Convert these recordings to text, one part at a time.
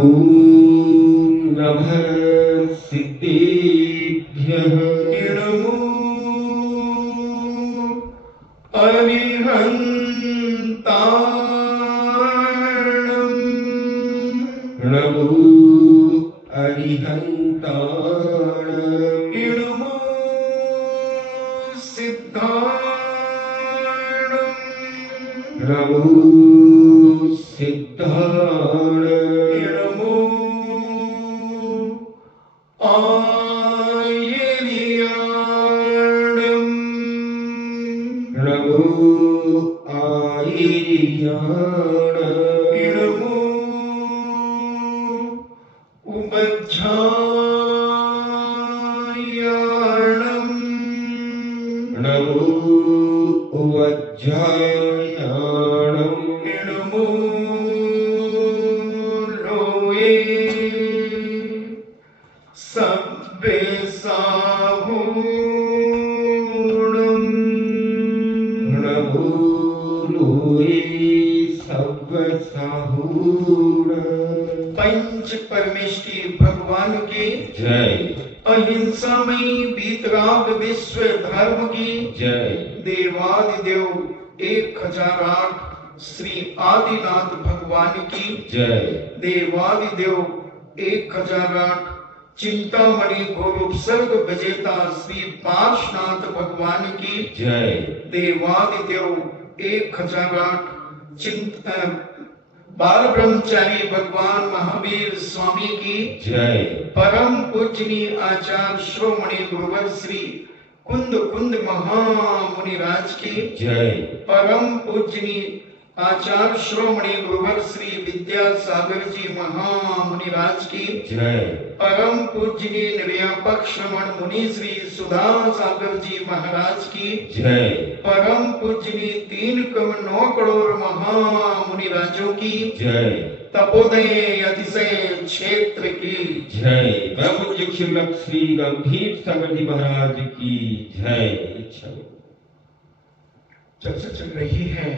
ओम नमः सिद्धेभ्यः नमो अरिहन्ताणम् नमो अरिहन्ताण नमो सिद्धाणम् नमो सिद्धाण नमो आयर्याणम् नमो आयर्याण नमो उपध्यायाणम् नमो वज्रायाणम् नमो लोये सब्बे साहूणम् नमो लोये सब्बसाहूण पंच परमेष्टि भगवान की जय अहिंसामयी वीतराग विश्व धर्म की जय देवादिदेव 1008 श्री आदिनाथ भगवान की जय देवादिदेव 1008 चिंतामणि गौरव सर्ग विजेता श्री पार्शनाथ भगवान की जय देवादिदेव 1008 चिंता बाल ब्रह्मचारी भगवान महावीर स्वामी की जय परम पूजनीय आचार्य श्रोमणि गुरुवर श्री कुंद कुंद महामुनिराज की जय परम पूजनीय आचार्य श्रोमणि गुरुवर श्री विद्यासागर जी महामुनिराज की जय परम पूजनीय निर्यापक श्रवण मुनि श्री सुधा सागर जी महाराज की जय परम पूजनीय 3.9 करोड़ महामुनिराजों की जय तपोदय अतिशय क्षेत्र की जय ब्रह्मज्ञ क्षुल्लक श्री गंभीर सागर जी महाराज की जय। चर्चा चल रही है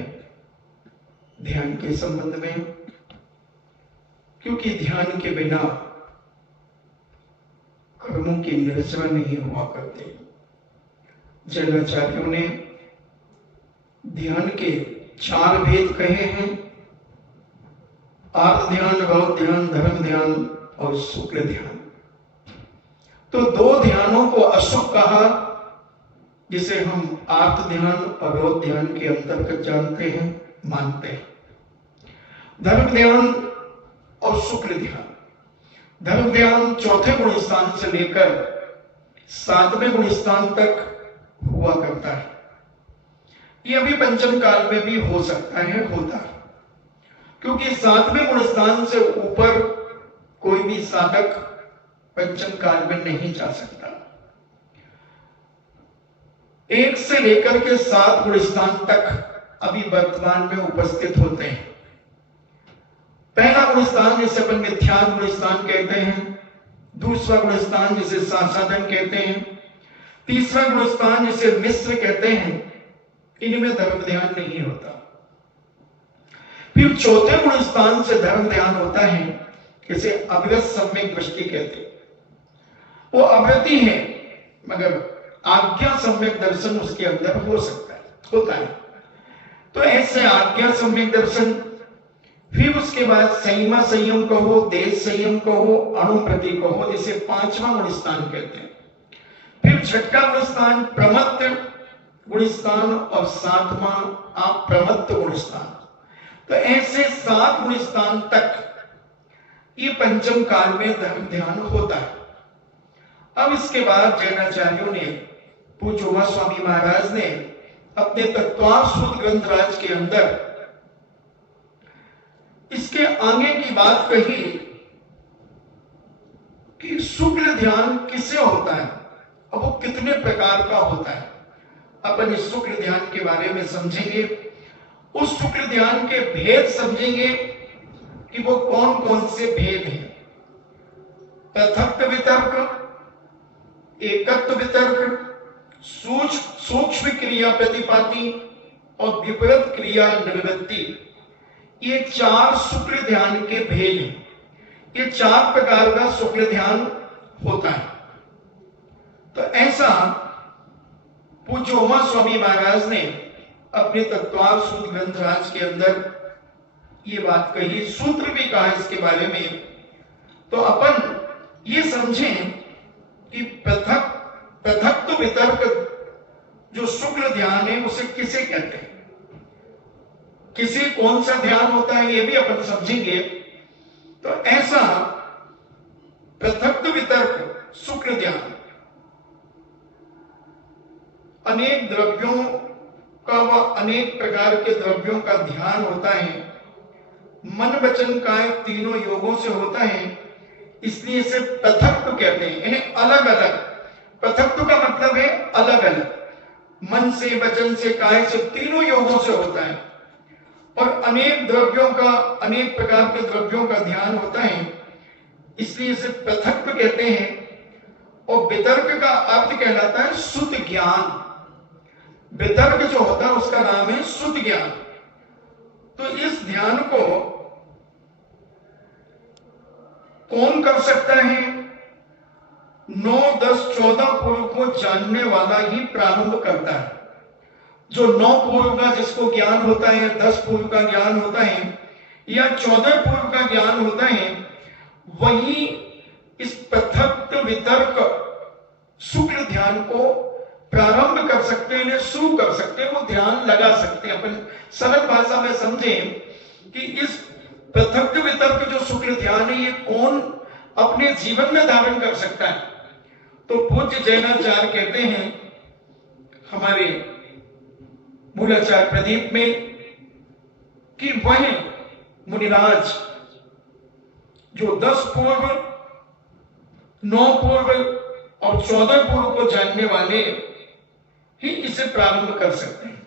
ध्यान के संबंध में, क्योंकि ध्यान के बिना कर्मों की निर्जरा नहीं हुआ करते। जैनाचार्यों ने ध्यान के 4 भेद कहे हैं, आत्म ध्यान, गौर ध्यान, धर्म ध्यान और शुक्ल ध्यान। तो 2 ध्यानों को अशुभ कहा, जिसे हम आत्म ध्यान और गौर ध्यान के अंतर्गत जानते हैं, मानते हैं। धर्म ध्यान और शुक्ल ध्यान। धर्म ध्यान 4थे गुण स्थान से लेकर 7वें गुण स्थान तक हुआ करता है। ये अभी पंचम काल में भी हो सकता है, होता है, क्योंकि 7वें गुण स्थान से ऊपर कोई भी साधक पंचम काल में नहीं जा सकता। 1 से लेकर के 7 गुण स्थान तक अभी वर्तमान में उपस्थित होते हैं। पहला गुण स्थान जिसे अपन मिथ्यात्व गुण स्थान कहते हैं, दूसरा गुण स्थान जिसे साधन कहते हैं, तीसरा गुण स्थान जिसे मिश्र कहते हैं, इनमें धर्म ध्यान नहीं होता। फिर 4थे गुण स्थान से धर्म ध्यान होता है, इसे अविरत सम्यक दृष्टि कहते हैं। वो अवृत्ति है, मगर आज्ञा सम्यक दर्शन उसके अंदर हो सकता है, होता है। तो ऐसे आज्ञा सम्यक दर्शन, फिर उसके बाद संयमा संयम कहो, देश संयम कहो, अणुप्रति कहो, जिसे 5वां गुण स्थान कहते हैं। फिर 6ठा गुण स्थान प्रमत्त गुण स्थान और 7वां अप्रमत्त गुण स्थान। तो ऐसे 7 गुण स्थान तक ये पंचम काल में धर्म ध्यान होता है। अब इसके बाद जैनाचार्यों ने, पूज्य उमा स्वामी महाराज ने अपने तत्वार्थ शुद्ध ग्रंथराज के अंदर इसके आगे की बात कही कि शुक्ल ध्यान किसे होता है और वो कितने प्रकार का होता है। अपन इस शुक्ल ध्यान के बारे में समझेंगे, उस शुक्ल ध्यान के भेद समझेंगे कि वो कौन कौन से भेद हैं। तथत्व वितर्क, एकत्व वितर्क, सूक्ष्म क्रिया प्रतिपाती और विपरीत क्रिया निवृत्ति, ये 4 शुक्ल ध्यान के भेद हैं। ये 4 प्रकार का शुक्ल ध्यान होता है। तो ऐसा पूज्य उमा स्वामी महाराज ने अपने तत्वार सूत्र ग्रंथराज के अंदर ये बात कही, सूत्र भी कहा इसके बारे में। तो अपन ये समझें कि पृथक तो वितर्क जो शुक्ल ध्यान है उसे किसे कहते हैं, किसे कौन सा ध्यान होता है, ये भी अपन समझेंगे। तो ऐसा पृथक वितर्क शुक्ल ध्यान अनेक द्रव्यों का व अनेक प्रकार के द्रव्यों का ध्यान होता है, मन वचन काय तीनों योगों से होता है, इसलिए इसे पृथक कहते हैं, यानी अलग अलग। पृथक का मतलब है अलग अलग, मन से वचन से काय से तीनों योगों से होता है, और अनेक द्रव्यों का अनेक प्रकार के द्रव्यों का ध्यान होता है, इसलिए इसे पृथक कहते हैं। और वितर्क का अर्थ कहलाता है शुद्ध ज्ञान। वितर्क जो होता है उसका नाम है शुद्ध ज्ञान। तो इस ध्यान को कौन कर सकता है? 9, 10, 14 पूर्व को जानने वाला ही प्रारंभ करता है। जो 9 पूर्व का जिसको ज्ञान होता है, 10 पूर्व का ज्ञान होता है या 14 पूर्व का ज्ञान होता है, वही इस पृथक वितर्क शुक्ल ध्यान को प्रारंभ कर सकते हैं, शुरू कर सकते हैं, वो ध्यान लगा सकते हैं। अपन सरल भाषा में समझें कि इस पृथक वितर्क जो शुक्ल ध्यान है ये कौन अपने जीवन में धारण कर सकता है? तो पूज्य जैनाचार्य कहते हैं हमारे मूलाचार्य प्रदीप में कि वह मुनिराज जो 10 पूर्व, 9 पूर्व और 14 पूर्व को जानने वाले ही इसे प्रारंभ कर सकते हैं।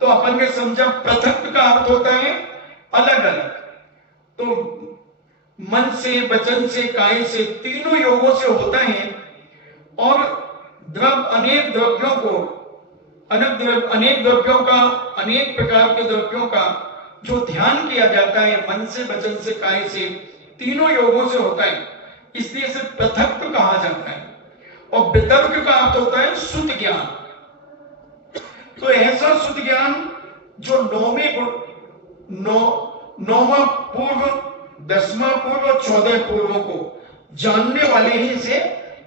तो अपन ने समझा पृथक का अर्थ होता है अलग अलग। तो मन से वचन से काय से तीनों योगों से होता है, और अनेक द्रव्यों को अनेक द्रव्यों का अनेक प्रकार के द्रव्यों का जो ध्यान किया जाता है मन से वचन से काय से तीनों योगों से होता है, इसलिए इसे पृथक कहा जाता है। और वितर्क का अर्थ होता है शुद्ध ज्ञान। तो ऐसा शुद्ध ज्ञान जो 9वां पूर्व, 10वां पूर्व और 14 पूर्वों को जानने वाले ही इसे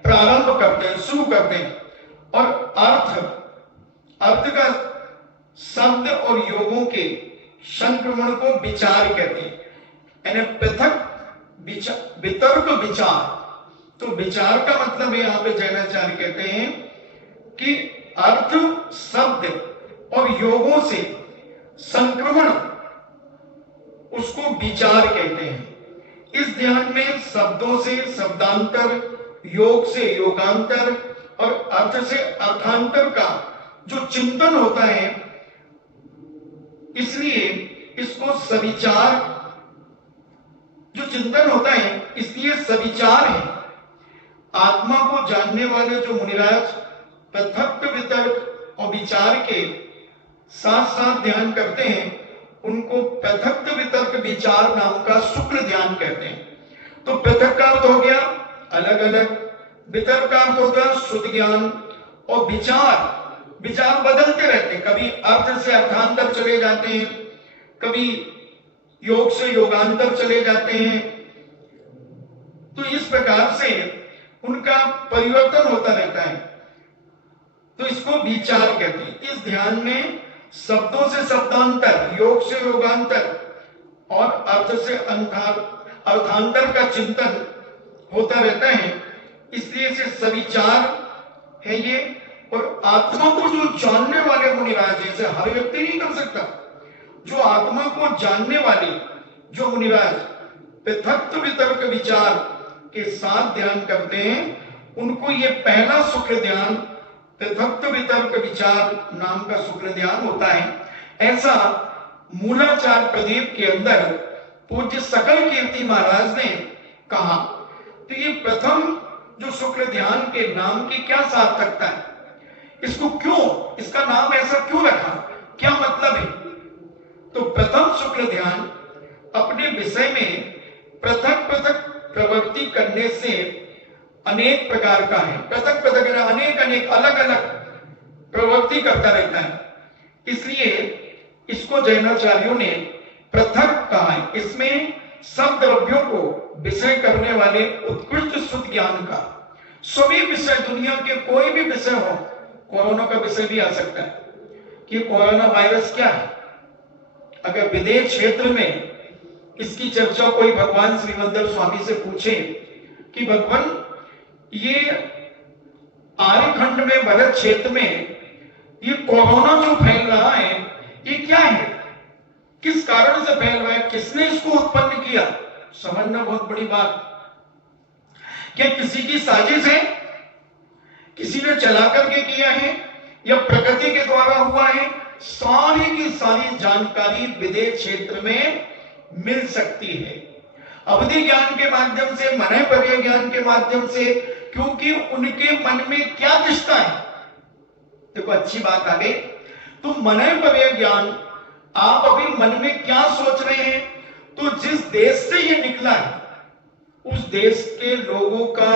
प्रारंभ करते हैं, शुरू करते हैं। और अर्थ का शब्द और योगों के संक्रमण को विचार कहते हैं, यानी पृथक वितर्क विचार। तो विचार का मतलब यहां पे जैनाचार्य कहते हैं कि अर्थ, शब्द और योगों से संक्रमण, उसको विचार कहते हैं। इस ध्यान में शब्दों से शब्दांतर, योग से योगांतर और अर्थ से अर्थांतर का जो चिंतन होता है, इसलिए इसको सविचार, जो चिंतन होता है इसलिए सविचार है। आत्मा को जानने वाले जो मुनिराज पृथक वितर्क और विचार के साथ साथ ध्यान करते हैं, उनको पृथक वितर्क विचार नाम का शुक्ल ध्यान कहते हैं। तो पृथक का अर्थ हो गया अलग अलग, वितर्क का अर्थ होता है शुद्ध ज्ञान, और विचार बदलते रहते हैं, कभी अर्थ से अर्थांतर चले जाते हैं, कभी योग से योगांतर चले जाते हैं। तो इस प्रकार से उनका परिवर्तन होता रहता है, तो इसको विचार कहते हैं। इस ध्यान में शब्दों से शब्दांतर, योग से योगांतर और अर्थ से अर्थांतर का चिंतन होता रहता है, इसलिए इसे सविचार है ये। और आत्मा को जो जानने वाले मुनिराज है, इसे हर व्यक्ति नहीं कर सकता। जो आत्मा को जानने वाले जो मुनिराज पृथक वितर्क विचार के साथ ध्यान करते हैं, उनको ये पहला शुक्ल ध्यान पृथक वितर्क विचार नाम का शुक्ल ध्यान होता है। ऐसा मूलाचार प्रदीप के अंदर पूज्य सकल कीर्ति महाराज ने कहा। तो ये प्रथम जो शुक्ल ध्यान के नाम की क्या सार्थकता है, इसको क्यों, इसका नाम ऐसा क्यों रखा, क्या मतलब है? तो प्रथम शुक्ल ध्यान अपने विषय में पृथक पृथक प्रवृत्ति करने से अनेक प्रकार का है। पृथक पृथक अनेक अनेक अलग अलग प्रवृत्ति करता रहता है, इसलिए इसको जैनाचार्यों ने पृथक कहा है। इसमें सब द्रव्यों को विषय करने वाले उत्कृष्ट शुद्ध ज्ञान का, सभी विषय, दुनिया के कोई भी विषय हो, कोरोना का विषय भी आ सकता है कि कोरोना वायरस क्या है। अगर विदेश क्षेत्र में इसकी चर्चा कोई भगवान श्रीमंदर स्वामी से पूछे कि भगवान ये आर्यखंड में, भरत क्षेत्र में ये कोरोना जो फैल रहा है ये क्या है, किस कारण से फैल रहा है, किसने इसको उत्पन्न किया, समझना बहुत बड़ी बात। क्या किसी की साजिश है, किसी ने चला करके किया है या प्रकृति के द्वारा हुआ है? सारी की सारी जानकारी विदेश क्षेत्र में मिल सकती है, अवधि ज्ञान के माध्यम से, मन पर्य ज्ञान के माध्यम से, क्योंकि उनके मन में क्या दिशता है। देखो अच्छी बात आ गई, तो मन पर्य ज्ञान, आप अभी मन में क्या सोच रहे हैं, तो जिस देश से ये निकला है उस देश के लोगों का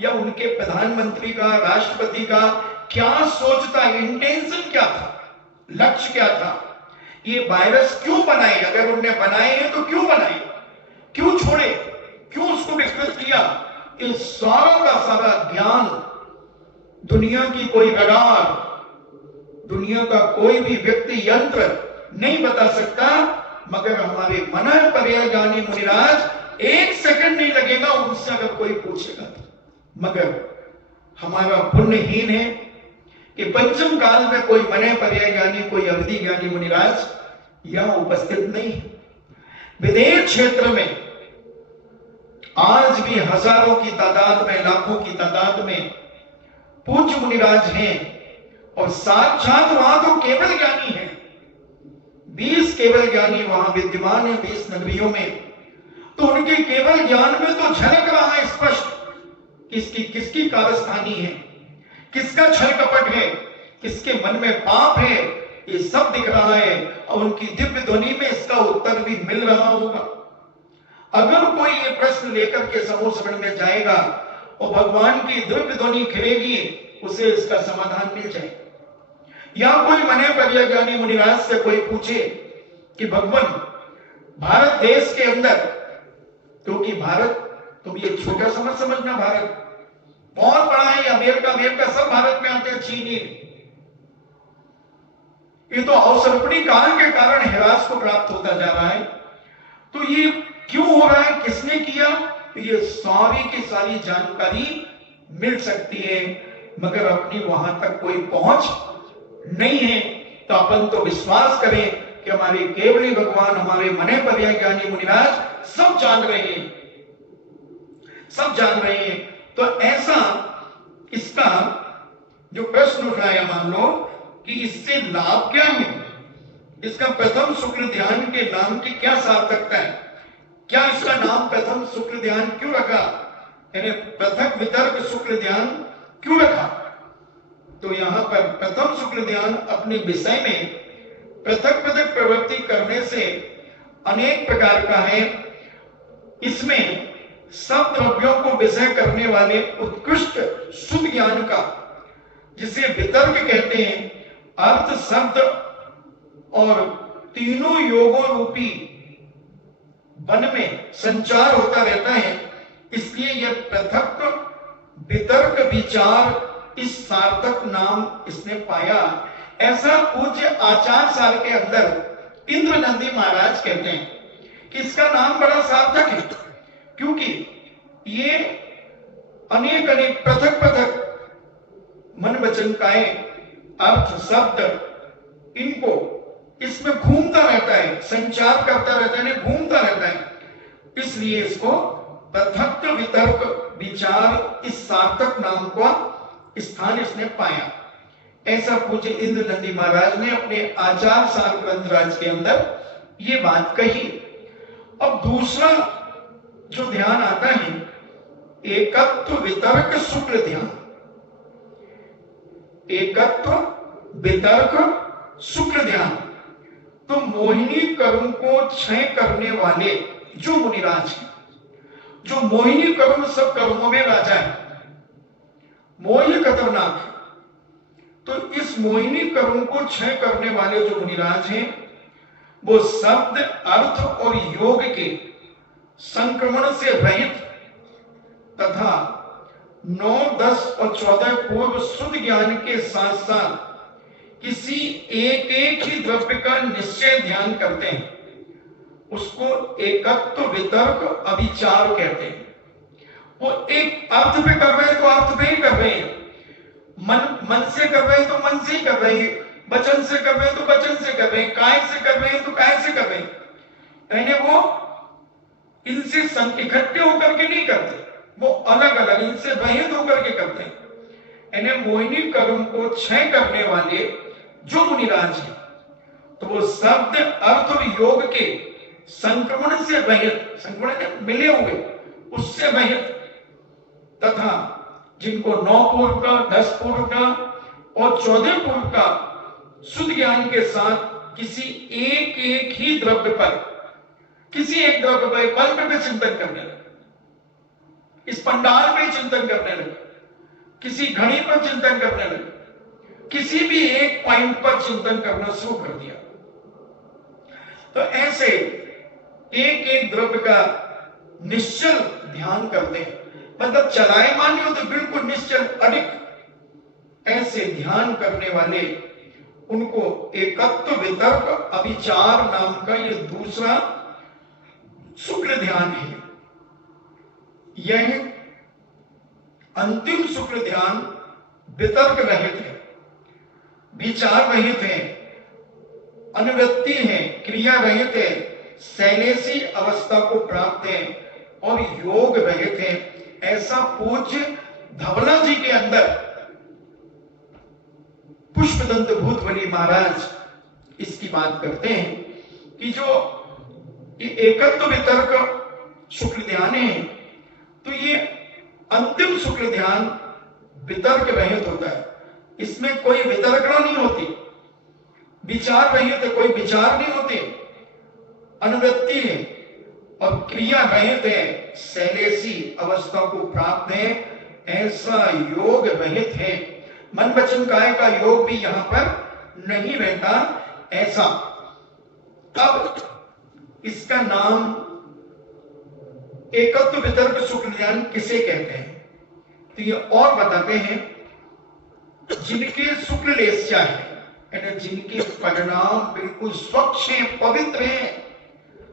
या उनके प्रधानमंत्री का, राष्ट्रपति का क्या सोचता है, इंटेंशन क्या था, लक्ष्य क्या था, ये वायरस क्यों बनाए, अगर उन्होंने बनाए हैं तो क्यों बनाए, क्यों छोड़े, क्यों उसको विकसित किया, इस सारा का सारा ज्ञान दुनिया की कोई रडार, दुनिया का कोई भी व्यक्ति, यंत्र नहीं बता सकता, मगर हमारे मन पर्य ज्ञानी मुनिराज एक सेकंड नहीं लगेगा उनसे अगर कोई पूछेगा तो। मगर हमारा पुण्यहीन है कि पंचम काल में कोई मन पर्य ज्ञानी, कोई अवधि ज्ञानी मुनिराज यहां उपस्थित नहीं है। विदेश क्षेत्र में आज भी हजारों की तादाद में, लाखों की तादाद में पूज्य मुनिराज हैं और साक्षात वहां तो केवल ज्ञानी हैं, 20 केवल ज्ञानी वहां विद्यमान है 20 नगरियों में। तो उनके केवल ज्ञान में तो झलक रहा है स्पष्ट किसकी किसकी कारस्थानी है, किसका छल कपट है, किसके मन में पाप है, ये सब दिख रहा है और उनकी दिव्य ध्वनि में इसका उत्तर भी मिल रहा होगा। अगर कोई ये प्रश्न लेकर के समूह सदन में जाएगा और भगवान की दिव्य ध्वनि खिलेगी, उसे इसका समाधान मिल जाए। या कोई मन पर्य ज्ञानी मुनिराज से कोई पूछे कि भगवान भारत देश के अंदर, क्योंकि भारत तुम ये छोटा समझना, भारत बहुत बड़ा है, अमेरिका सब भारत में आते हैं, चीन, ये तो अवसर्पणी काल के कारण हिरास को प्राप्त होता जा रहा है। तो ये क्यों हो रहा है, किसने किया, तो ये सारी की सारी जानकारी मिल सकती है, मगर अपनी वहां तक कोई पहुंच नहीं है। तो अपन तो विश्वास करें कि हमारे केवली भगवान, हमारे मन पर्य ज्ञानी मुनिराज सब जान रहे हैं, सब जान रहे हैं। तो ऐसा इसका जो प्रश्न उठाया, मान लो कि इससे लाभ क्या है, इसका प्रथम शुक्ल ध्यान के नाम की क्या सार्थकता है, क्या इसका नाम प्रथम शुक्ल ध्यान क्यों रखा, यानी पृथक वितर्क शुक्ल ध्यान क्यों रखा। तो यहां पर प्रथम शुक्ल ध्यान अपने विषय में पृथक पृथक प्रवृत्ति करने से अनेक प्रकार का है। इसमें सब द्रव्यों को विषय करने वाले उत्कृष्ट शुद्ध ज्ञान का, जिसे वितर्क कहते हैं, अर्थ, शब्द और तीनों योगों रूपी वन में संचार होता रहता है, इसलिए यह पृथक वितर्क विचार इस सार्थक नाम इसने पाया। ऐसा पूज्य आचार साल के अंदर इंद्र नंदी महाराज कहते हैं कि इसका नाम बड़ा सार्थक है, क्योंकि ये अनेक अनेक पृथक पृथक मन वचन काए, अर्थ, शब्द, इनको इसमें घूमता रहता है, संचार करता रहता है, घूमता रहता है, इसलिए इसको पृथक वितर्क विचार इस सार्थक नाम का स्थान इसने पाया। ऐसा पूज्य इंद्र नंदी महाराज ने अपने आचार सार ग्रंथराज के अंदर ये बात कही। अब दूसरा जो ध्यान आता है, एकत्व वितर्क शुक्ल ध्यान। एकत्व वितर्क शुक्ल ध्यान, तो मोहिनी कर्म को क्षय करने वाले जो मुनिराज हैं, जो मोहिनी कर्म सब कर्मों में राजा है, मोह ये खतरनाक है। तो इस मोहिनी कर्म को क्षय करने वाले जो मुनिराज हैं, वो शब्द, अर्थ और योग के संक्रमण से रहित तथा 9, 10 और 14 पूर्व शुद्ध ज्ञान के साथ साथ किसी एक एक ही द्रव्य का निश्चय ध्यान करते हैं, उसको एकत्व वितर्क अभिचार कहते हैं। वो एक अर्थ पे कर रहे हैं तो अर्थ पे ही कर रहे हैं, मन से कर रहे हैं तो मन से ही कर रहे हैं, वचन से कर रहे हैं तो वचन से कर रहे हैं, काय से कर रहे हैं तो काय से कर रहे हैं। यानी वो इनसे इकट्ठे होकर के नहीं करते, वो अलग अलग इनसे रहित होकर के करते हैं। यानी मोहिनी कर्म को क्षय करने वाले जो मुनिराज हैं, तो वो शब्द, अर्थ और योग के संक्रमण से रहित, संक्रमण मिले हुए उससे रहित तथा जिनको 9 पूर्व का, 10 पूर्व का और 14 पूर्व का शुद्ध ज्ञान के साथ किसी एक एक ही द्रव्य पर, किसी एक द्रव्य पर कल्प पे चिंतन करने लगे, इस पंडाल पे चिंतन करने लगे, किसी घड़ी पर चिंतन करने लगे, किसी भी एक पॉइंट पर चिंतन करना शुरू कर दिया। तो ऐसे एक एक द्रव्य का निश्चल ध्यान करते हैं, मतलब चलायमान नहीं होते, बिल्कुल निश्चल अडिग। ऐसे ध्यान करने वाले उनको एकत्व वितर्क अभिचार नाम का ये दूसरा शुक्ल ध्यान है। यह अंतिम शुक्ल ध्यान वितर्क रहित है, विचार रहित है, अनुवृत्ति है, क्रिया रहित है, शैलेशी अवस्था को प्राप्त है और योग रहित है। ऐसा पूज्य धवला जी के अंदर पुष्पदंत भूतबली महाराज इसकी बात करते हैं कि जो एकत्व वितर्क शुक्ल ध्यान है, तो ये अंतिम शुक्ल ध्यान वितर्क रहित होता है। इसमें कोई वितर्कणा नहीं होती, विचार रहित है, कोई विचार नहीं होते, अनुवृत्ति है और क्रिया रहित है, शैलेशी अवस्था को प्राप्त है। ऐसा योग रहित है, मन वचन काया का योग भी यहां पर नहीं रहता। ऐसा अब इसका नाम एकत्व वितर्क शुक्ल ध्यान किसे कहते हैं, तो ये और बताते हैं, जिनके शुक्ल लेस्या है, जिनके परिणाम बिल्कुल स्वच्छ हैं, पवित्र हैं,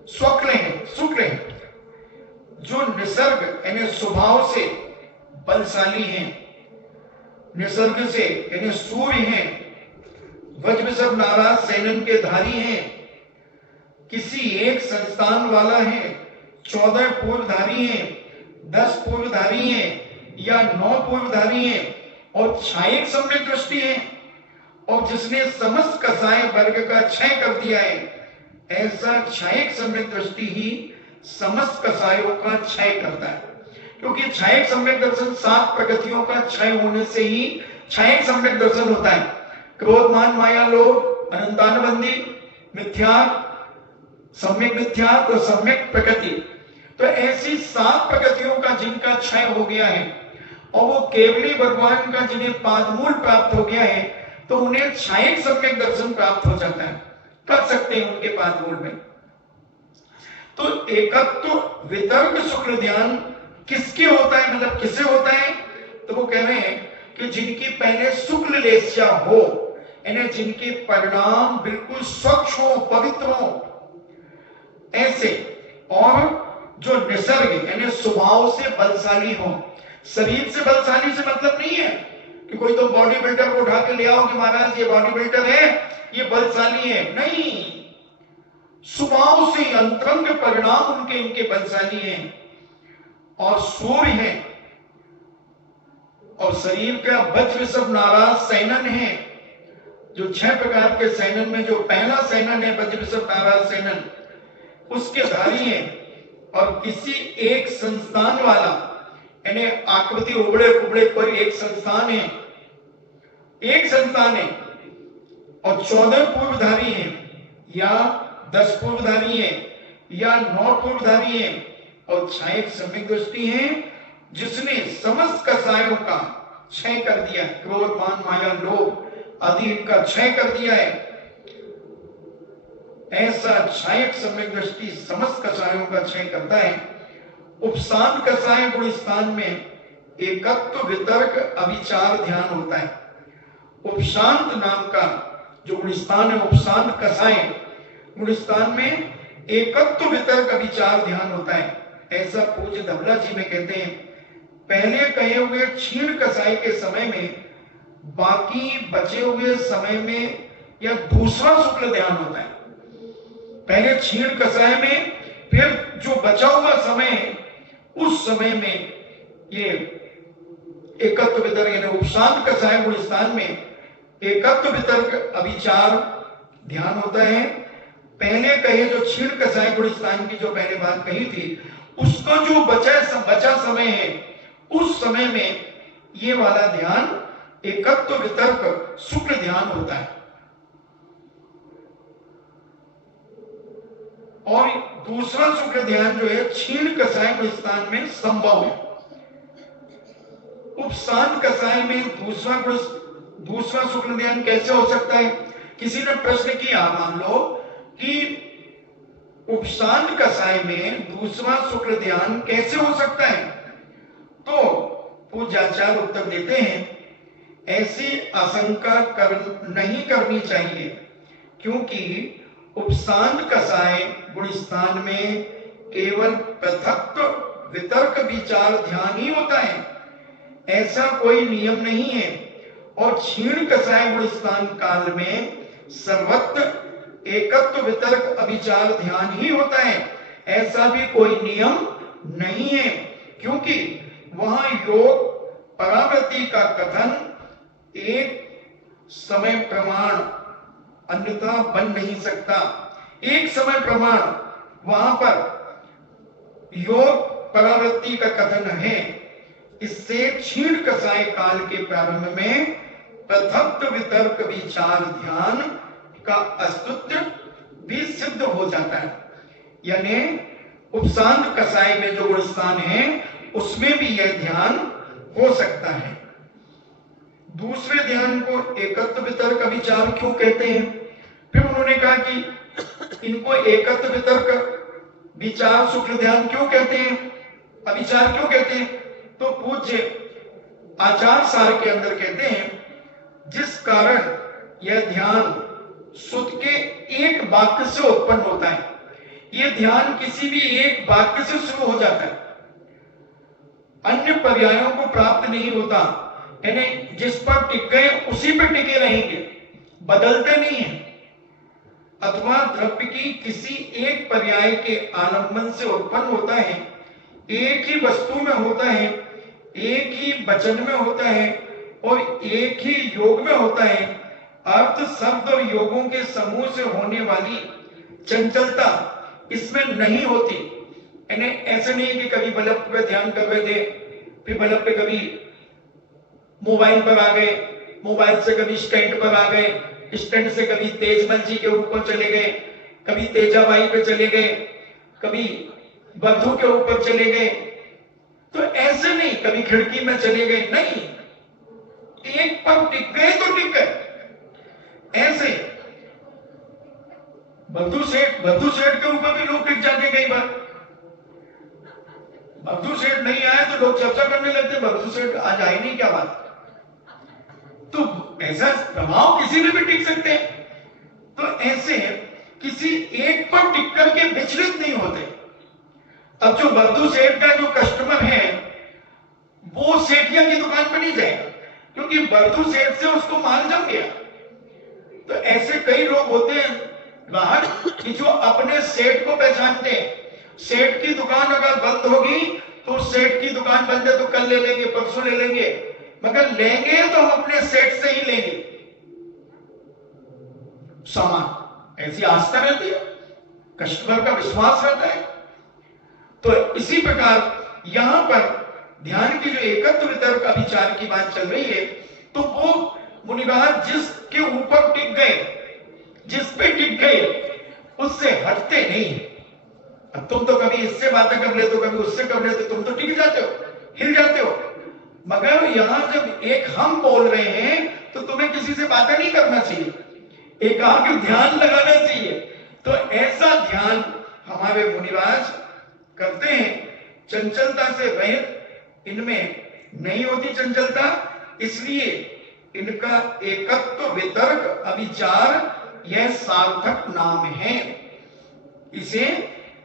स्वक्ल हैं, शुक्ल हैं, जो निसर्ग यानी स्वभाव से बलशाली हैं, निसर्ग से यानी सूर्य हैं, वज्रसभ नाराज सैनन के धारी हैं, किसी एक संस्थान वाला है, 14 पूर्वधारी हैं, 10 पूर्वधारी हैं या 9 पूर्वधारी हैं और छायक सम्यक दृष्टि है, और जिसने समस्त कसाय वर्ग का क्षय कर दिया है। ऐसा छायक सम्यक दृष्टि ही समस्त कसायों का क्षय करता है, क्योंकि छायक सम्यक दर्शन 7 प्रगतियों का क्षय होने से ही छायक सम्यक दर्शन होता है। क्रोध, मान, माया, लोभ, अनंतानुबंधी, मिथ्या, सम्यक मिथ्या तो सम्यक प्रकृति। तो ऐसी 7 प्रकृतियों का जिनका क्षय हो गया है और वो केवली भगवान का जिन्हें पादमूल प्राप्त हो गया है, तो उन्हें छायक सम्यक दर्शन प्राप्त हो जाता है, कर सकते हैं उनके पादमूल में। तो एकत्व वितर्क शुक्ल ध्यान किसके होता है, मतलब किसे होता है, तो वो कह रहे हैं कि जिनकी पहले शुक्ल लेस्या हो, यानी जिनके परिणाम बिल्कुल स्वच्छ हो, पवित्र हो, ऐसे, और जो निसर्ग यानी स्वभाव से बलशाली हो। शरीर से बलशाली से मतलब नहीं है कि कोई तो बॉडी बिल्डर को उठा के ले आओ कि महाराज ये बॉडी बिल्डर है, ये बलशाली है, नहीं, स्वभाव से अंतरंग परिणाम उनके इनके बलशाली हैं और सूर्य है, और शरीर का वज्रसभ नाराज सैनन है, जो 6 प्रकार के सैनन में जो पहला सैनन है वज्रसभ नाराज सैनन, उसके धारी है, और किसी एक संस्थान वाला यानी आकृति उबड़े कुबड़े कोई एक संस्थान है, एक संस्थान है, और 14 पूर्वधारी हैं या 10 पूर्वधारी हैं या 9 पूर्वधारी हैं और क्षय एक सम्यक दृष्टि है जिसने समस्त कसायों का क्षय कर दिया, क्रोध मान माया लोभ आदि इनका क्षय कर दिया है। ऐसा क्षय सम्यक दृष्टि समस्त कसायों का क्षय करता है। उपशांत कसाय गुण स्थान में एकत्व वितर्क अभिचार ध्यान होता है। उपशांत नाम का जो गुणस्थान है, उपशांत कसाय गुणस्थान में एकत्व वितर्क अभिचार ध्यान होता है। ऐसा पूज्य धवला जी में कहते हैं, पहले कहे हुए क्षीण कसाई के समय में बाकी बचे हुए समय में यह दूसरा शुक्ल ध्यान होता है। पहले क्षीण कसाय में, फिर जो बचा हुआ समय है उस समय में ये एकत्व वितर्क यानी उपशांत कसाय गुण स्थान में एकत्व वितर्क अभिचार ध्यान होता है। पहले कहे जो क्षीण कसाय गुण स्थान की जो पहले बात कही थी, उसका जो बचा समय है उस समय में ये वाला ध्यान एकत्व वितर्क शुक्ल ध्यान होता है। और दूसरा शुक्ल ध्यान जो है क्षीण कसाय गुण स्थान में संभव है। उपशांत कसाय में दूसरा शुक्ल ध्यान कैसे हो सकता है? किसी ने प्रश्न किया, मान लो कि उपशांत कसाय में दूसरा शुक्ल ध्यान कैसे हो सकता है? तो पूज्याचार्य उत्तर देते हैं, ऐसी आशंका नहीं करनी चाहिए, क्योंकि उपशांत कसाय गुण स्थान में केवल पृथक वितर्क विचार ध्यान ही होता है, ऐसा कोई नियम नहीं है। और क्षीण कसाय गुण स्थान काल में सर्वत्र एकत्व वितर्क अभिचार ध्यान ही होता है, ऐसा भी कोई नियम नहीं है, क्योंकि वहां योग परावृत्ति का कथन एक समय प्रमाण अन्यथा बन नहीं सकता। एक समय प्रमाण वहां पर योग परावृत्ति का कथन है। इससे क्षीण कसाय काल के प्रारंभ में पृथक वितर्क विचार ध्यान का अस्तित्व भी सिद्ध हो जाता है। यानी उपशांत कसाय में जो गुणस्थान है उसमें भी यह ध्यान हो सकता है। दूसरे ध्यान को एकत्व वितर्क अभिचार क्यों कहते हैं? फिर उन्होंने कहा कि इनको एकत्व वितर्क विचार शुक्ल ध्यान क्यों कहते हैं, अभिचार क्यों कहते हैं? तो पूज्य आचार सार के अंदर कहते हैं, जिस कारण यह ध्यान सुध के एक वाक्य से उत्पन्न होता है। यह ध्यान किसी भी एक वाक्य से शुरू हो जाता है, अन्य पर्यायों को प्राप्त नहीं होता। यानी जिस पर टिक गए उसी पर टिके रहेंगे, बदलते नहीं है। अथवा द्रव्य की किसी एक पर्याय के आलंबन से उत्पन्न होता है, एक ही वस्तु में होता है, एक ही वचन में होता है और एक ही योग में होता है। अर्थ शब्द और योगों के समूह से होने वाली चंचलता इसमें नहीं होती। यानी ऐसे नहीं कि कभी बल्ब पे ध्यान कर रहे थे, फिर बल्ब पे कभी मोबाइल पर आ गए, मोबाइल से कभी स्टैंड पर आ गए, स्टैंड से कभी तेजमल जी के ऊपर चले गए, कभी तेजाबाई पे चले गए, कभी बद्धू के ऊपर चले गए। तो ऐसे नहीं, कभी खिड़की में चले गए, नहीं, एक पर टिक गए तो टिक गए। ऐसे बद्धू सेठ के ऊपर भी लोग टिक जाते कई बार। बद्धू सेठ नहीं आए तो लोग चर्चा करने लगते, बद्धू सेठ आज आए नहीं, क्या बात। तो ऐसा प्रभाव किसी में भी टिक सकते हैं। तो ऐसे किसी एक पर टिक करके विचलित नहीं होते। अब जो बद्धू सेठ का जो कस्टमर है वो सेठिया की दुकान पर नहीं जाएगा, क्योंकि बद्धू सेठ से उसको माल जम गया। तो ऐसे कई लोग होते हैं बाहर कि जो अपने सेठ को पहचानते हैं। सेठ की दुकान अगर बंद होगी तो सेठ की दुकान बंद है तो कल ले लेंगे, परसों ले लेंगे, मगर लेंगे तो हम अपने सेठ से ही लेंगे सामान। ऐसी आस्था रहती है, कस्टमर का विश्वास रहता है। तो इसी प्रकार यहां पर ध्यान की जो एकत्व वितर्क अभिचार की बात चल रही है, तो वो मुनिवार जिसके ऊपर टिक गए, जिस पे टिक गए उससे हटते नहीं। अब तुम तो कभी इससे बातें कर लेते हो, कभी उससे कर लेते हो, तुम तो टिक जाते हो, हिल जाते हो। मगर यहां जब एक हम बोल रहे हैं तो तुम्हें किसी से बातें नहीं करना चाहिए, एकाग्र ध्यान लगाना चाहिए। तो ऐसा ध्यान हमारे मुनिराज करते हैं, चंचलता से रहित, इनमें नहीं होती चंचलता, इसलिए इनका एकत्व वितर्क अविचार यह सार्थक नाम है। इसे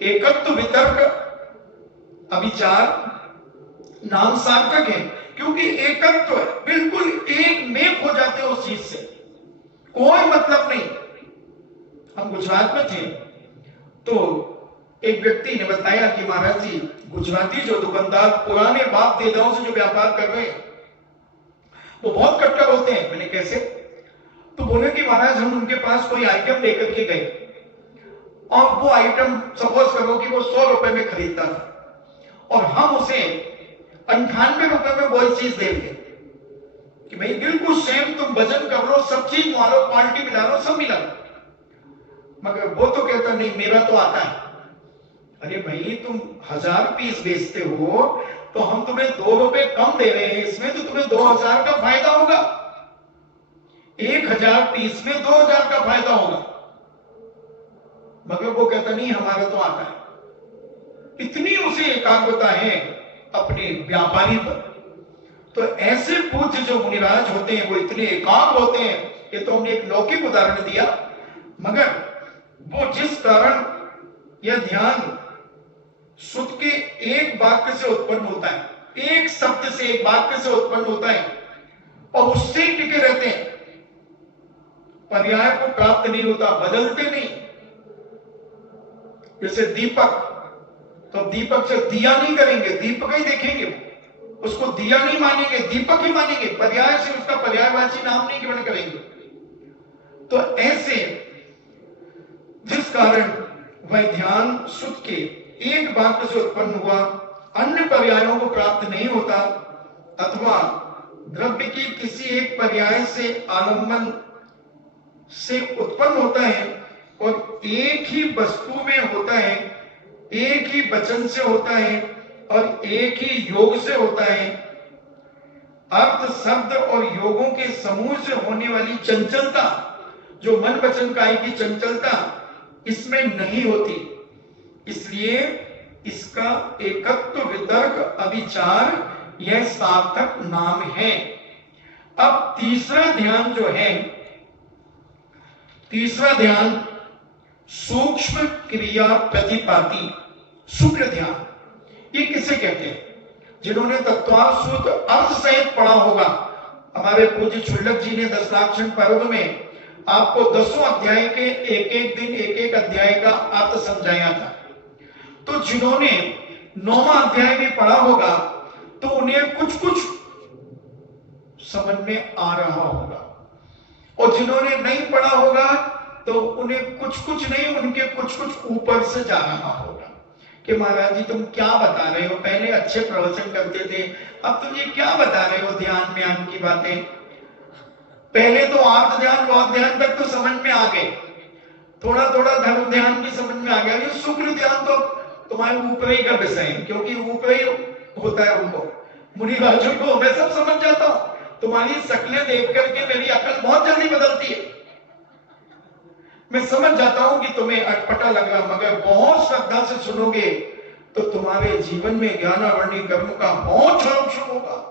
एकत्व वितर्क अविचार नाम सार्थक है, क्योंकि एकत्व बिल्कुल एक में हो जाते हो उस चीज से, कोई मतलब नहीं। हम गुजरात में थे तो एक व्यक्ति ने बताया कि महाराज जी, गुजराती जो दुकानदार पुराने बाप दादाओं से जो व्यापार कर रहे हैं वो बहुत कट्टर होते हैं। मैंने कैसे? तो बोले कि महाराज हम उनके पास कोई आइटम लेकर के गए और वो आइटम सपोज करो कि वो 100 रुपए में खरीदता था और हम उसे 98 रुपए में वही चीज देंगे कि भाई बिल्कुल सेम, तुम वजन कर लो, सब चीज मारो, क्वालिटी मिला लो, सब मिला लो। मगर वो तो कहता नहीं, मेरा तो आता है। अरे भाई, तुम 1000 पीस बेचते हो तो हम तुम्हें 2 रुपए कम दे रहे हैं इसमें, तो तुम्हें 2000 का फायदा होगा। 1000 पीस में 2000 का फायदा होगा। मगर वो कहता नहीं, हमारा तो आता है। इतनी उसे एकाग्रता है अपने व्यापारी पर। तो ऐसे पूज्य जो मुनिराज होते हैं वो इतने एकाग्र होते हैं। ये तो हमने एक लौकिक उदाहरण दिया, मगर वो जिस कारण यह ध्यान शुद्ध के एक वाक्य से उत्पन्न होता है, एक शब्द से, एक वाक्य से उत्पन्न होता है और उससे टिके रहते हैं, पर्याय को प्राप्त नहीं होता, बदलते नहीं। जैसे दीपक, तो दीपक से दिया नहीं करेंगे, दीपक ही देखेंगे, उसको दिया नहीं मानेंगे, दीपक ही मानेंगे, पर्याय से उसका पर्यायवाची नाम नहीं ग्रहण करेंगे। तो ऐसे जिस कारण वह ध्यान शुद्ध के एक वाक्य से उत्पन्न हुआ, अन्य पर्यायों को प्राप्त नहीं होता, अथवा द्रव्य की किसी एक पर्याय से आलंबन से उत्पन्न होता है और एक ही वस्तु में होता है, एक ही वचन से होता है और एक ही योग से होता है। अर्थ, शब्द और योगों के समूह से होने वाली चंचलता, जो मन वचन काया की चंचलता, इसमें नहीं होती। इसलिए इसका एकत्व वितर्क अविचार यह सार्थक नाम है। अब तीसरा ध्यान जो है, तीसरा ध्यान सूक्ष्म क्रिया प्रतिपाती शुक्र ध्यान। ये किसे कहते हैं? जिन्होंने तत्वार्थ सूत्र अर्थ सहित पढ़ा होगा। हमारे पूज्य छुल्लक जी ने दशनाक्षण पर्व में आपको 10 अध्याय के एक एक दिन एक एक अध्याय का अर्थ समझाया था। तो जिन्होंने 9वां अध्याय भी पढ़ा होगा तो उन्हें कुछ कुछ समझ में आ रहा होगा, और जिन्होंने नहीं पढ़ा होगा तो उन्हें कुछ कुछ नहीं, उनके कुछ कुछ ऊपर से जा रहा होगा कि महाराज जी तुम क्या बता रहे हो, पहले अच्छे प्रवचन करते थे, अब तुम ये क्या बता रहे हो ध्यान म्यान की बातें। पहले तो आर्थ ध्यान बहुत ध्यान तक तो समझ में आ गए, थोड़ा थोड़ा धर्म ध्यान भी समझ में आ गया, ये शुक्र ध्यान तो तुम्हारे ऊपर ही का विषय है, क्योंकि ऊपर ही होता है उनको, मुनिराजों को मैं सब समझ जाता हूं। तुम्हारी शक्लें देख करके मेरी अकल बहुत जल्दी बदलती है, मैं समझ जाता हूं कि तुम्हें अटपटा लग रहा, मगर बहुत श्रद्धा से सुनोगे तो तुम्हारे जीवन में ज्ञानावर्णी कर्म का बहुत क्षण होगा।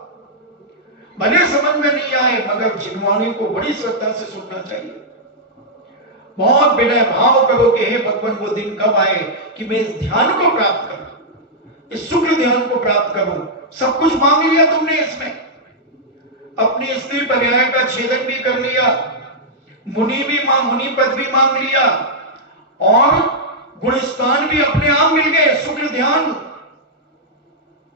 भले समझ में नहीं आए, मगर जिनवाणी को बड़ी श्रद्धा से सुनना चाहिए। बहुत विनय भाव करो कि हे भगवान, वो दिन कब आए कि मैं इस ध्यान को प्राप्त करूं, इस शुक्र ध्यान को प्राप्त करूं। सब कुछ मांग लिया तुमने इसमें, अपनी स्त्री पर्याय का छेदन भी कर लिया, मुनि पद भी मांग लिया, और गुणस्थान भी अपने आप मिल गए। शुक्र ध्यान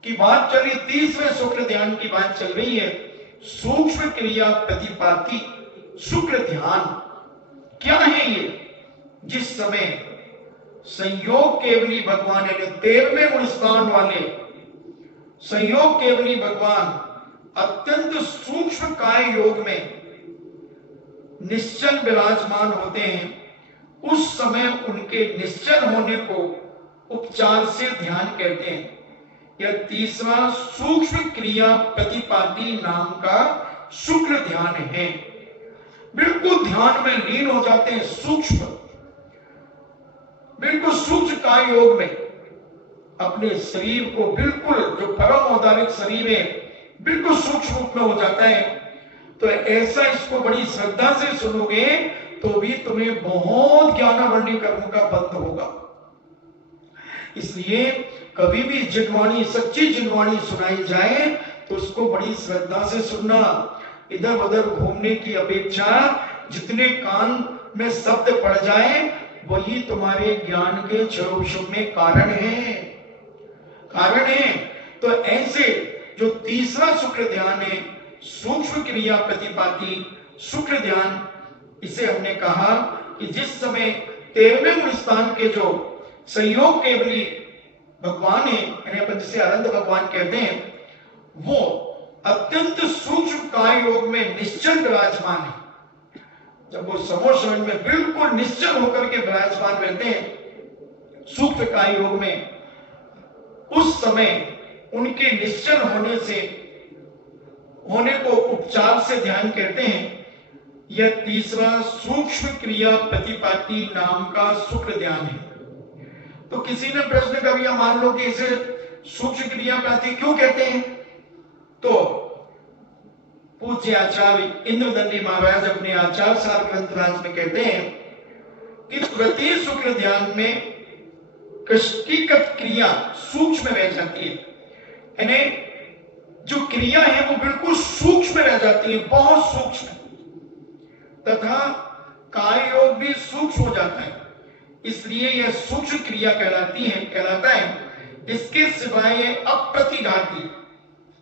की बात चली, तीसरे शुक्र ध्यान की बात चल रही है। सूक्ष्म क्रिया प्रतिपाती शुक्र ध्यान क्या है ये? जिस समय संयोग केवली भगवान, यानी 13वें गुणस्थान वाले संयोग केवली भगवान अत्यंत सूक्ष्म काय योग में निश्चल विराजमान होते हैं, उस समय उनके निश्चल होने को उपचार से ध्यान कहते हैं। यह तीसरा सूक्ष्म क्रिया प्रतिपाती नाम का शुक्र ध्यान है। बिल्कुल ध्यान में लीन हो जाते हैं, सूक्ष्म, बिल्कुल सूक्ष्म कार्य योग में अपने शरीर को, बिल्कुल जो परम औदारिक शरीर है बिल्कुल सूक्ष्म रूप में हो जाता है। तो ऐसा इसको बड़ी श्रद्धा से सुनोगे तो भी तुम्हें बहुत ज्ञानावरणी कर्म का बंध होगा। इसलिए कभी भी जिनवाणी, सच्ची जिनवाणी सुनाई जाए तो उसको बड़ी श्रद्धा से सुनना। इधर उधर घूमने की अपेक्षा जितने कान में शब्द पड़ जाए वही तुम्हारे ज्ञान के चरोशम में कारण है। तो ऐसे जो तीसरा शुक्र ध्यान है, सूक्ष्म क्रिया प्रतिपाती शुक्र ध्यान, इसे हमने कहा कि जिस समय 13वें मूल स्थान के जो संयोग केवली भगवान है, यानी अपन जिसे अनंत भगवान कहते हैं, वो अत्यंत सूक्ष्म कार्य योग में निश्चल विराजमान है। जब वो समोषण में बिल्कुल निश्चल होकर के विराजमान रहते हैं सूक्ष्म कार्य योग में, उस समय उनके निश्चल होने को उपचार से ध्यान कहते हैं। यह तीसरा सूक्ष्म क्रिया प्रतिपाती नाम का शुक्र ध्यान है। तो किसी ने प्रश्न कर लिया, मान लो कि इसे सूक्ष्म क्रिया प्रति क्यों कहते हैं, तो पूज्य आचार्य इंद्रदंडी महाराज अपने आचार सार ग्रंथराज में कहते हैं कि प्रति शुक्र ध्यान में कृष्टिगत क्रिया सूक्ष्म रह जाती है, यानी जो क्रिया है वो बिल्कुल सूक्ष्म रह जाती है, बहुत सूक्ष्म, तथा कार्य योग भी सूक्ष्म हो जाता है। इसलिए यह सूक्ष्म क्रिया कहलाता है। इसके सिवाय यह अप्रतिघाती,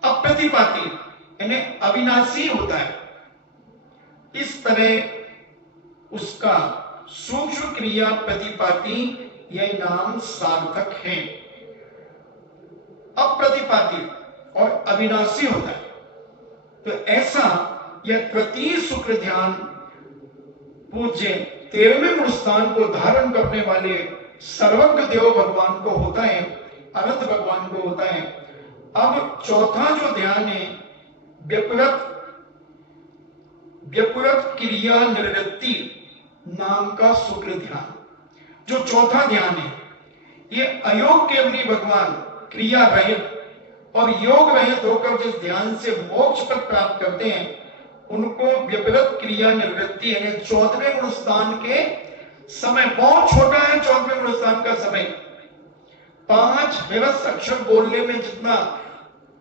अप्रतिपाती, यानी अविनाशी होता है। इस तरह उसका सूक्ष्म क्रिया प्रतिपाती यह नाम सार्थक है। अप्रतिपाती और अविनाशी होता है। तो ऐसा यह प्रति शुक्र ध्यान पूज्य 13वें मूल स्थान को धारण करने वाले सर्वज्ञ देव भगवान को होता है, अनंत भगवान को होता है। अब चौथा जो ध्यान है व्यपुरत क्रिया निवृत्ति नाम का शुक्र ध्यान, जो चौथा ध्यान है, ये अयोग केवली भगवान क्रिया रहित और योग रहित होकर जिस ध्यान से मोक्ष पद प्राप्त करते हैं उनको व्यपगत क्रिया निवृत्ति, यानी 14वें मूल स्थान के समय, बहुत छोटा है 14वें मूल स्थान का समय। 5 विवश अक्षर बोलने में जितना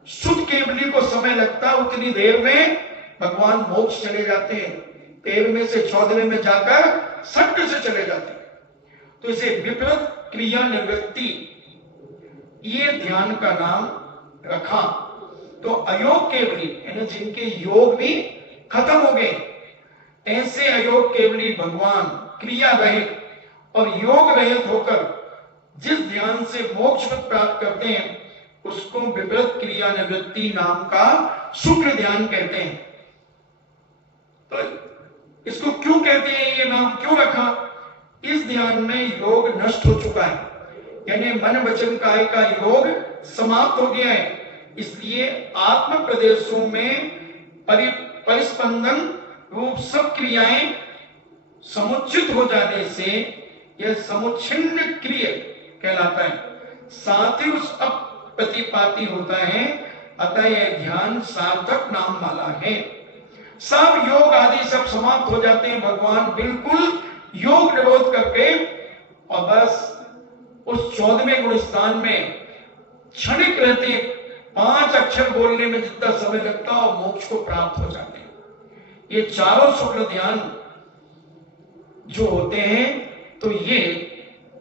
शुद्ध केवली को समय लगता है उतनी देर में भगवान मोक्ष चले जाते हैं। 13वें से 14वें में जाकर सत्य से चले जाते हैं। तो इसे विपरीत क्रिया निवृत्ति ये ध्यान का नाम रखा। तो अयोग केवली, यानी जिनके योग भी खत्म हो गए, ऐसे अयोग केवली भगवान क्रिया रहित और योग रहित होकर जिस ध्यान से मोक्ष प्राप्त करते हैं उसको विपरीत क्रिया निवृत्ति नाम का शुक्र ध्यान कहते हैं। तो इसको क्यों कहते हैं, ये नाम क्यों रखा? इस ध्यान में योग नष्ट हो चुका है, यानी मन वचन काय का योग समाप्त हो गया है। इसलिए आत्म प्रदेशों में परिस्पंदन रूप सब क्रियाएं समुचित हो जाने से यह समुच्छिन्न क्रिय कहलाता है, साथ ही उस अप्रतिपाती होता है। अतः यह ध्यान सार्थक नाम वाला है। सब योग आदि सब समाप्त हो जाते हैं, भगवान बिल्कुल योग निरोध करके, और बस उस 14वें गुण स्थान में क्षणिक रहते, 5 अक्षर बोलने में जितना समय लगता है और मोक्ष को प्राप्त हो जाते हैं। ये चारों शुक्र ध्यान जो होते हैं, तो ये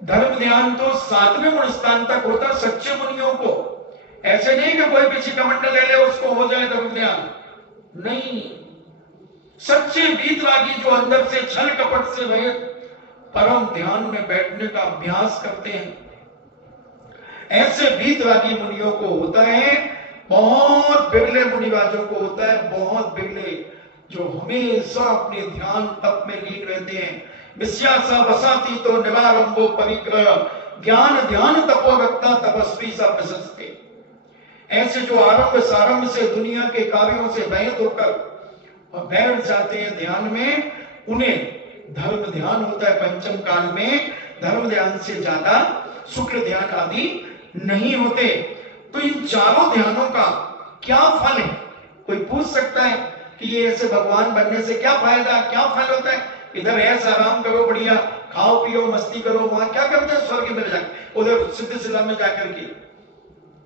धर्म ध्यान तो 7वें गुण स्थान तक होता है सच्चे मुनियों को। ऐसे नहीं कि कोई किसी कमंडल ले ले उसको हो जाए धर्म ध्यान, नहीं। सच्चे वीतरागी जो अंदर से छल कपट से रहित परम ध्यान में बैठने का अभ्यास करते हैं, ऐसे वीतरागी मुनियों को होता है। बहुत बिरले मुनिराजों को होता है, बहुत बिरले, जो हमेशा अपने ध्यान तप में लीन रहते हैं। विश्यासा वसाती तो निवारंभो परिग्रह ज्ञान ध्यान तपोवक्ता तपस्वी सा प्रशस्ते। ऐसे जो आरंभ सारंभ से दुनिया के कार्यों से बैठ होकर और बैठ जाते हैं ध्यान में, उन्हें धर्म ध्यान होता है पंचम काल में। धर्म ध्यान से ज्यादा शुक्र ध्यान आदि नहीं होते। तो इन चारों ध्यानों का क्या फल है? कोई पूछ सकता है कि ये ऐसे भगवान बनने से क्या फायदा, क्या फल होता है? इधर ऐसा आराम करो, बढ़िया खाओ पियो मस्ती करो, वहां क्या करते हैं स्वर्ग में जाकर, उधर सिद्ध सिला में जाकर के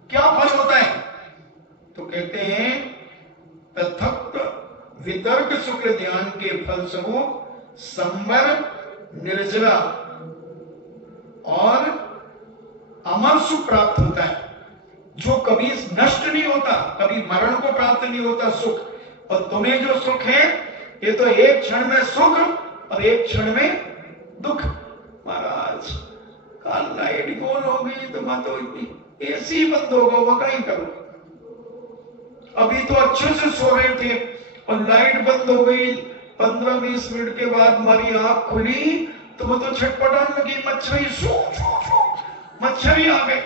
क्या फल होता है? तो कहते हैं तथक्त वितर्क शुक्र ध्यान के फलस्वरूप संवर, निर्जला और अमर सुख प्राप्त होता है, जो कभी नष्ट नहीं होता, कभी मरण को प्राप्त नहीं होता सुख। और तुम्हें जो सुख है ये तो एक क्षण में सुख और एक क्षण में दुख। महाराज काल लाइट गोल हो गई तो मैं तो इतनी एसी बंद हो गया, वो कहीं करो। अभी तो अच्छे से सो रहे थे और लाइट बंद हो गई, 15-20 मिनट के बाद हमारी आंख खुली तो वो तो छटपटाने लगी, मच्छरी शू शू शू, मच्छरी आ गए।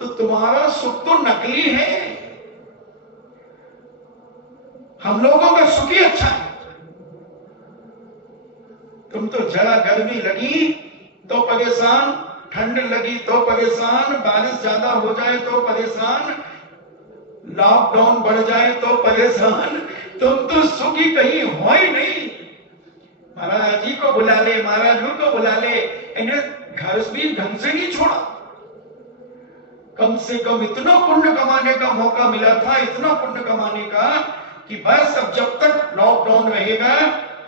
तो तुम्हारा सुख तो नकली है, हम लोगों का सुख ही अच्छा है। तुम तो जरा गर्मी लगी तो परेशान, ठंड लगी तो परेशान, बारिश ज्यादा हो जाए तो परेशान, लॉकडाउन बढ़ जाए तो परेशान। तुम तो सुखी कहीं हो ही नहीं। महाराज जी को बुला ले, महाराज जी को बुला ले, इन्हें घर भी ढंग से नहीं छोड़ा। कम से कम इतना पुण्य कमाने का मौका मिला था, इतना पुण्य कमाने का कि बस अब जब तक लॉकडाउन रहेगा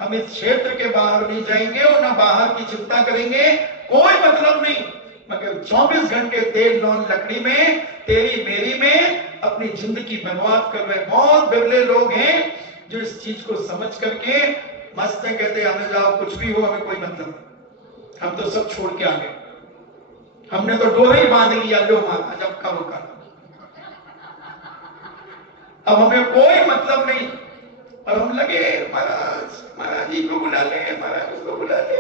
हम इस क्षेत्र के बाहर नहीं जाएंगे और ना बाहर की चिंता करेंगे, कोई मतलब नहीं। मगर 24 घंटे तेल नॉन लकड़ी में, तेरी मेरी में अपनी जिंदगी बर्बाद कर रहे बहुत बिरले लोग हैं जो इस चीज को समझ करके मस्त है, कहते हमें जाओ कुछ भी हो, हमें कोई मतलब नहीं, हम तो सब छोड़ के आ गए, हमने तो डोरे ही बांध लिया, लो महाराज अब का रोका, अब हमें कोई मतलब नहीं। और हम लगे महाराज जी को बुला ले, महाराज को बुला ले।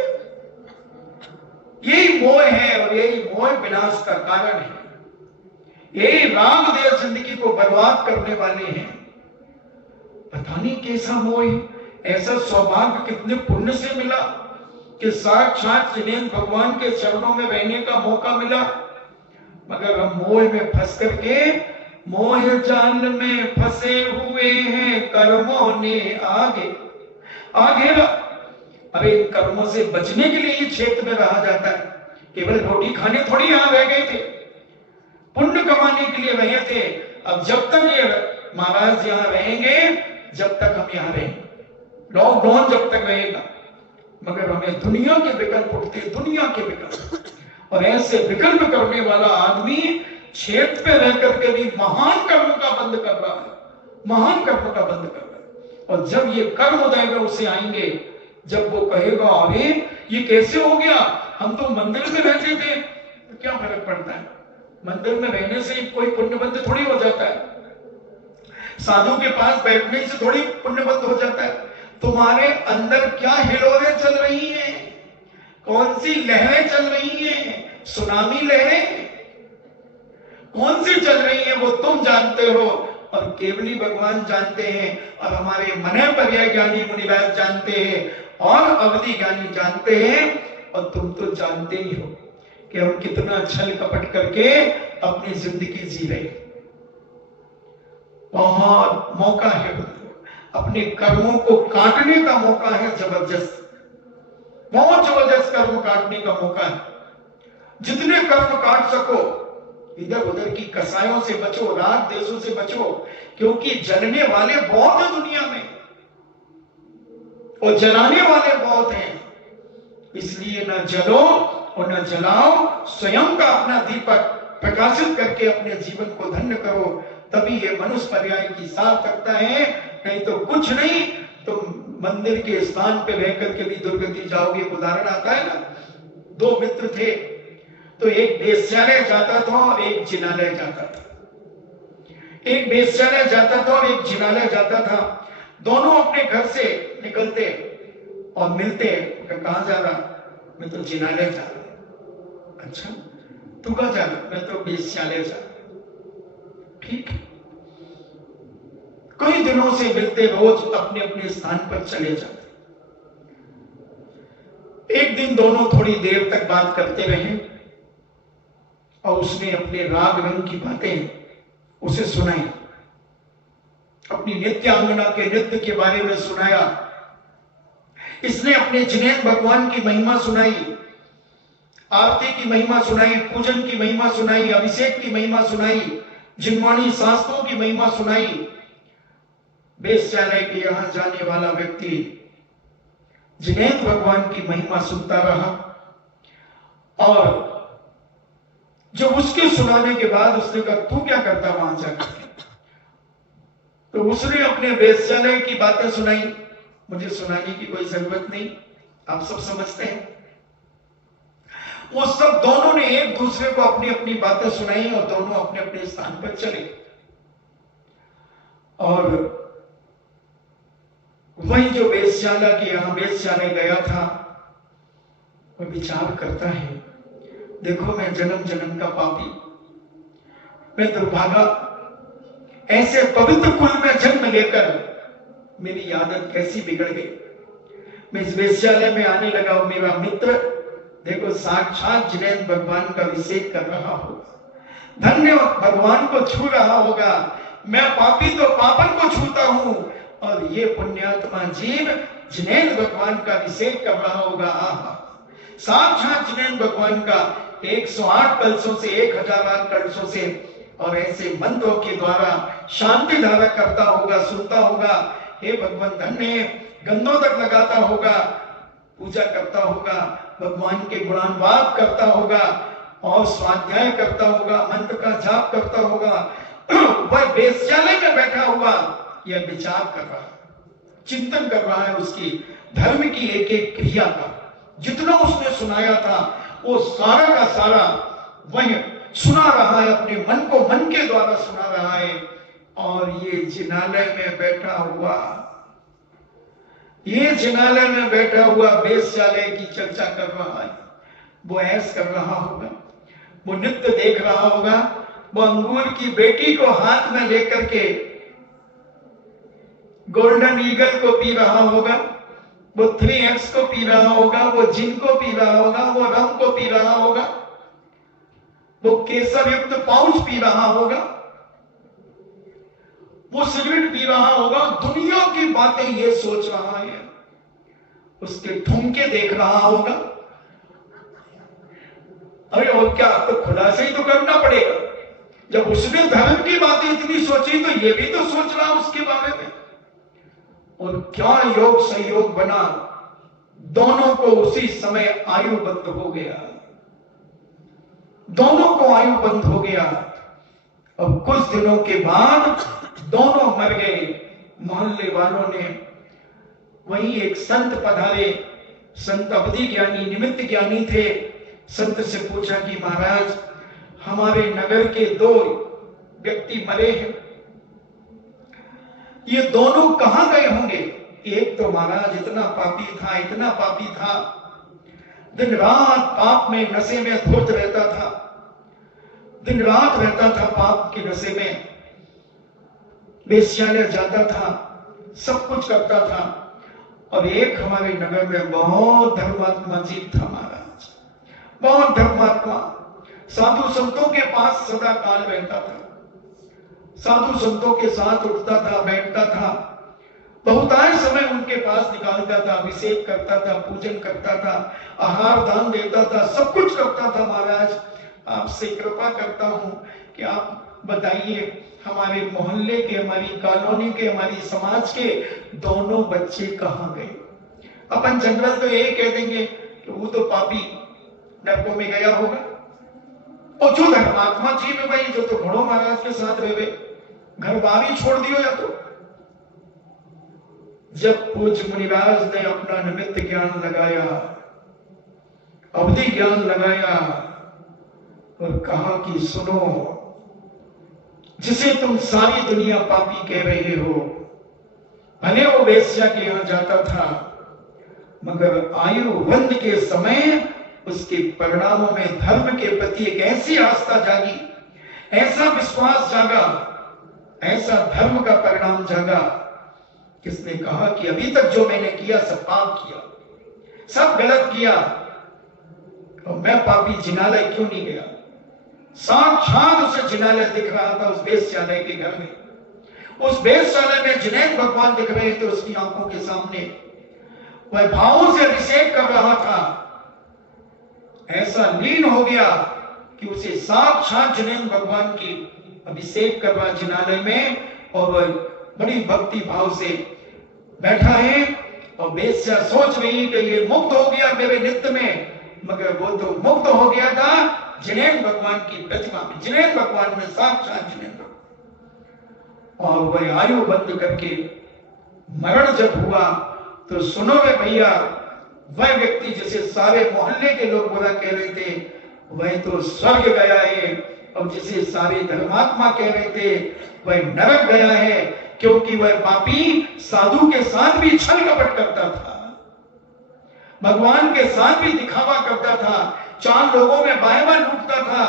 यही मोह है और यही मोह विनाश का कारण है। यही राग देव जिंदगी को बर्बाद करने वाले हैं। पता नहीं कैसा मोह है, ऐसा सौभाग्य कितने पुण्य से मिला कि साक्षात जिन्हें भगवान के चरणों में रहने का मौका मिला, मगर हम मोह में फंस करके मोह जाल में फंसे हुए हैं, कर्मों ने आगे आगे। अरे इन कर्मों से बचने के लिए ये क्षेत्र में रहा जाता है, केवल रोटी खाने थोड़ी यहां रह गए थे, पुण्य कमाने के लिए रहे थे। अब जब तक ये महाराज यहां रहेंगे, जब तक हम यहां रहेंगे, लॉकडाउन जब तक रहेगा, मगर हमें दुनिया के विकल्प उठते, दुनिया के विकल्प। और ऐसे विकल्प करने वाला आदमी क्षेत्र पे रह करके भी महान कर्म का बंद कर रहा है, महान कर्म का बंद कर रहा है। और जब ये कर्म उदय में उसे आएंगे, जब वो कहेगा अरे ये कैसे हो गया, हम तो मंदिर में रहते थे, तो क्या फर्क पड़ता है? मंदिर में रहने से कोई पुण्यबंध थोड़ी हो जाता है, साधु के पास बैठने से थोड़ी पुण्यबंध हो जाता है। तुम्हारे अंदर क्या हिलोरें चल रही हैं, कौन सी लहरें चल रही हैं, सुनामी लहरें कौन सी चल रही हैं, वो तुम जानते हो और केवली भगवान जानते हैं, और हमारे मने पर्याय ज्ञानी मुनिवैद जानते हैं और अवधि ज्ञानी जानते हैं। और तुम तो जानते ही हो कि हम कितना छल कपट करके अपनी जिंदगी जी रहे। बहुत मौका है, अपने कर्मों को काटने का मौका है, जबरदस्त, बहुत जबरदस्त कर्म काटने का मौका है। जितने कर्म काट सको, इधर उधर की कसायों से बचो, राग देशों से बचो, क्योंकि जलने वाले बहुत है दुनिया में और जलाने वाले बहुत हैं। इसलिए न जलो और न जलाओ, स्वयं का अपना दीपक प्रकाशित करके अपने जीवन को धन्य करो, तभी ये मनुष्य पर्याय की सार्थकता है। नहीं तो कुछ नहीं, तुम मंदिर के स्थान पे रह करके भी दुर्गति जाओगे। उदाहरण आता है ना, दो मित्र थे, तो एक वेश्यालय जाता था और एक जिनालय जाता था। एक वेश्यालय जाता था और एक जिनालय जाता था। दोनों अपने घर से निकलते और मिलते, कहां जा रहा? मैं तो जिनालय जा रहा। अच्छा तू कहाँ जा रहा? मैं तो वेश्यालय जा। ठीक है, कई दिनों से मिलते, रोज अपने अपने स्थान पर चले जाते। एक दिन दोनों थोड़ी देर तक बात करते रहे और उसने अपने राग रंग की बातें उसे सुनाई, अपनी नित्यांगना के नृत्य के बारे में सुनाया। इसने अपने जिनेंद्र भगवान की महिमा सुनाई, आरती की महिमा सुनाई, पूजन की महिमा सुनाई, अभिषेक की महिमा सुनाई, जिनवाणी शास्त्रों की महिमा सुनाई। वेश्यालय के यहां जाने वाला व्यक्ति जिनेंद्र भगवान की महिमा सुनता रहा और जब उसके सुनाने के बाद उसने कहा तू क्या करता वहां जाकर? तो उसने अपने वेश्यालय की बातें सुनाई। मुझे सुनाने की कोई जरूरत नहीं, आप सब समझते हैं। वो सब दोनों ने एक दूसरे को अपनी अपनी बातें सुनाई और दोनों अपने अपने स्थान पर चले। और वही जो वेश्यालय के यहां वेश्यालय गया था, वह विचार करता है, देखो मैं जन्म जन्म का पापी, मैं दुर्भागा, ऐसे पवित्र कुल में जन्म लेकर मेरी आदत कैसी बिगड़ गई। मैं इस वेश्यालय में आने लगा और मेरा मित्र देखो साक्षात जिनेंद्र भगवान का अभिषेक कर रहा होगा, धन्य भगवान को छू रहा होगा। मैं पापी तो पापन को छूता हूं और ये पुण्यात्मा जीव जिनेंद्र भगवान का अभिषेक कर रहा होगा। आहा, साक्षात जिनेंद्र भगवान का 108 कलशों से 1008 कलशों से और ऐसे मंत्रों के द्वारा शांति धारा करता होगा, सुनता होगा। हे भगवान धन्य, गंधों तक लगाता होगा, पूजा करता होगा, भगवान के गुणानुवाद करता होगा और स्वाध्याय करता होगा, मंत्र का जाप करता होगा। वह वेश्यालय में बैठा हुआ यह विचार कर रहा है, चिंतन कर रहा है उसकी धर्म की एक एक क्रिया का। जितना उसने सुनाया था वो सारा का सारा वह सुना रहा है, अपने मन को मन के द्वारा सुना रहा है। और ये जिनालय में बैठा हुआ, ये जिनालय में बैठा हुआ वेश्यालय की चर्चा कर रहा है। वो ऐश कर रहा होगा, वो नृत्य देख रहा होगा, वो अंगूर की बेटी को हाथ में लेकर के गोल्डन ईगल को पी रहा होगा, वो 3X को पी रहा होगा, वो जिन को पी रहा होगा, वो रम को पी रहा होगा, वो केसर युक्त पाउच पी रहा होगा, वो सिगरेट पी रहा होगा। दुनिया की बातें ये सोच रहा है, उसके ठुमके देख रहा होगा। अरे और क्या, तो खुलासे ही तो करना पड़ेगा। जब उसने धर्म की बातें इतनी सोची तो ये भी तो सोच रहा उसके बारे में। और क्या योग संयोग बना, दोनों को उसी समय आयु बंद हो गया, दोनों को आयु बंद हो गया। और कुछ दिनों के बाद दोनों मर गए। मोहल्ले वालों ने, वहीं एक संत पधारे, संत अवधि ज्ञानी निमित्त ज्ञानी थे। संत से पूछा कि महाराज हमारे नगर के 2 व्यक्ति मरे हैं, ये दोनों कहां गए होंगे? एक तो महाराज इतना पापी था, इतना पापी था, दिन रात पाप में नशे में धुत रहता था, दिन रात रहता था पाप के नशे में, वेश्यालय जाता था, सब कुछ करता था। और एक हमारे नगर में बहुत धर्मात्मा जीव था महाराज, बहुत धर्मात्मा, साधु संतों के पास सदा काल रहता था, साधु संतों के साथ उठता था, बैठता था, बहुतायत समय उनके पास निकालता था, अभिषेक करता था, पूजन करता था, आहार दान देता था, सब कुछ करता था। महाराज आपसे कृपा करता हूं कि आप बताइए हमारे मोहल्ले के, हमारी कॉलोनी के, हमारी समाज के दोनों बच्चे कहां गए? अपन जनरल तो यही कह देंगे कि वो तो पापी नरकों में गया होगा, और जो धर्मात्मा जी में भाई जो तो घोड़ों महाराज के साथ रहे, घर बार ही छोड़ दियो या तो। जब पूज्य मुनिराज ने अपना निमित्त ज्ञान लगाया, अवधि ज्ञान लगाया और कहा कि सुनो, जिसे तुम सारी दुनिया पापी कह रहे हो, भले वो वेश्या के यहां जाता था, मगर आयु वंद के समय उसके परिणामों में धर्म के प्रति एक ऐसी आस्था जागी, ऐसा विश्वास जागा, ऐसा धर्म का परिणाम जागा, किसने कहा कि अभी तक जो मैंने किया सब पाप किया, सब गलत किया, और मैं पापी जिनालय क्यों नहीं गया। साक्षात उसे जिनालय दिख रहा था उस वेश्यालय के घर में। उस वेश्यालय में जुनैद भगवान दिख रहे थे उसकी आंखों के सामने। वह भावों से अभिषेक कर रहा था, ऐसा लीन हो गया कि उसे साक्षात जुनैद भगवान की अभिषेक कर रहा जिनालय में, और वह बड़ी भक्ति भाव से बैठा है। और वेश्या सोच रही कि ये मुक्त हो गया मेरे नित्य में, मगर वो तो मुक्त हो गया था जुनैद भगवान की प्रतिमा में, जुनैद भगवान में, साक्षात जुनैद भगवान। और वह आयु बंद करके मरण जब हुआ तो सुनो रे भैया, वह व्यक्ति जिसे सारे मोहल्ले के लोग बुरा कह रहे थे वह तो स्वर्ग गया है, और जिसे सारे धर्मात्मा कह रहे थे वह नरक गया है, क्योंकि वह पापी साधु के साथ भी छल कपट करता था, भगवान के साथ भी दिखावा करता था, 4 लोगों में बायबा लूटता था,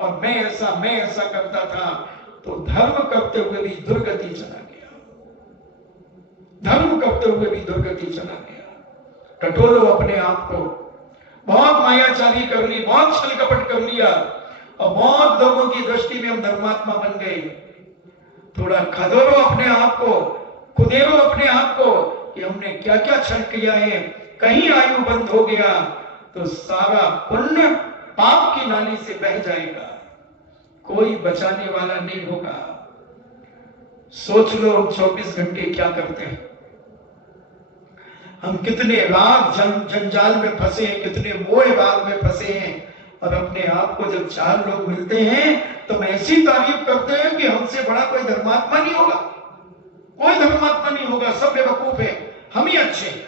और मैं ऐसा करता था। तो धर्म करते हुए भी दुर्गति चला गया, धर्म करते हुए भी दुर्गति चला गया। टटोलो अपने आप को, बहुत मायाचारी कर ली, बहुत छल कपट कर लिया, और बहुत लोगों की दृष्टि में हम धर्मात्मा बन गए। थोड़ा खदोरो अपने आप को, खुदेरो अपने आप को कि हमने क्या क्या छल किया है। कहीं आयु बंद हो गया तो सारा पुण्य पाप की नाली से बह जाएगा, कोई बचाने वाला नहीं होगा। सोच लो हम 24 घंटे क्या करते हैं, हम कितने राग जंजाल में फंसे हैं, कितने मोह राग में फंसे हैं, और अपने आप को जब 4 लोग मिलते हैं तो हम ऐसी तारीफ करते हैं कि हमसे बड़ा कोई धर्मात्मा नहीं होगा, कोई धर्मात्मा नहीं होगा, सब बेवकूफ है, हम ही अच्छे हैं।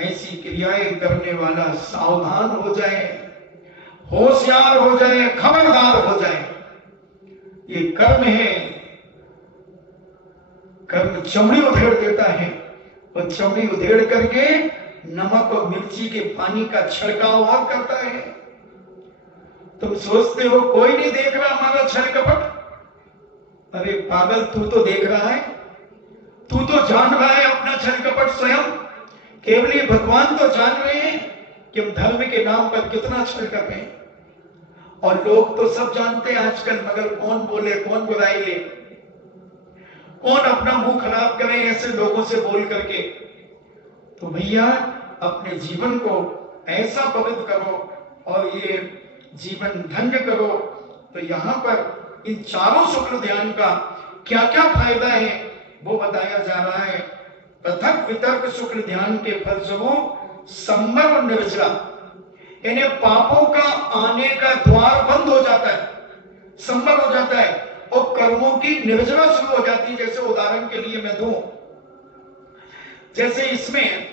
ऐसी क्रियाएं करने वाला सावधान हो जाए, होशियार हो जाए, खबरदार हो जाए। ये कर्म है, कर्म चमड़ी उधेड़ देता है, और चमड़ी उधेड़ करके नमक और मिर्ची के पानी का छिड़काव और करता है। तुम सोचते हो कोई नहीं देख रहा हमारा छल कपट, अरे पागल तू तो देख रहा है, तू तो जान रहा है अपना छल कपट स्वयं। केवल ये भगवान तो जान रहे हैं कि हम धर्म के नाम पर कितना छल कर रहे हैं, और लोग तो सब जानते हैं आजकल, मगर कौन बोले, कौन बुराई ले, कौन अपना मुंह खराब करे ऐसे लोगों से बोल करके। तो भैया अपने जीवन को ऐसा पवित्र करो और ये जीवन धन्य करो। तो यहाँ पर इन चारों शुक्ल ध्यान का क्या क्या फायदा है वो बताया जा रहा है। पृथक वितर्क शुक्ल ध्यान के फलस्वरूप संभव और निर्जरा, यानी पापों का आने का द्वार बंद हो जाता है, संभव हो जाता है, और कर्मों की निर्जरा शुरू हो जाती है। जैसे उदाहरण के लिए मैं दूं, जैसे इसमें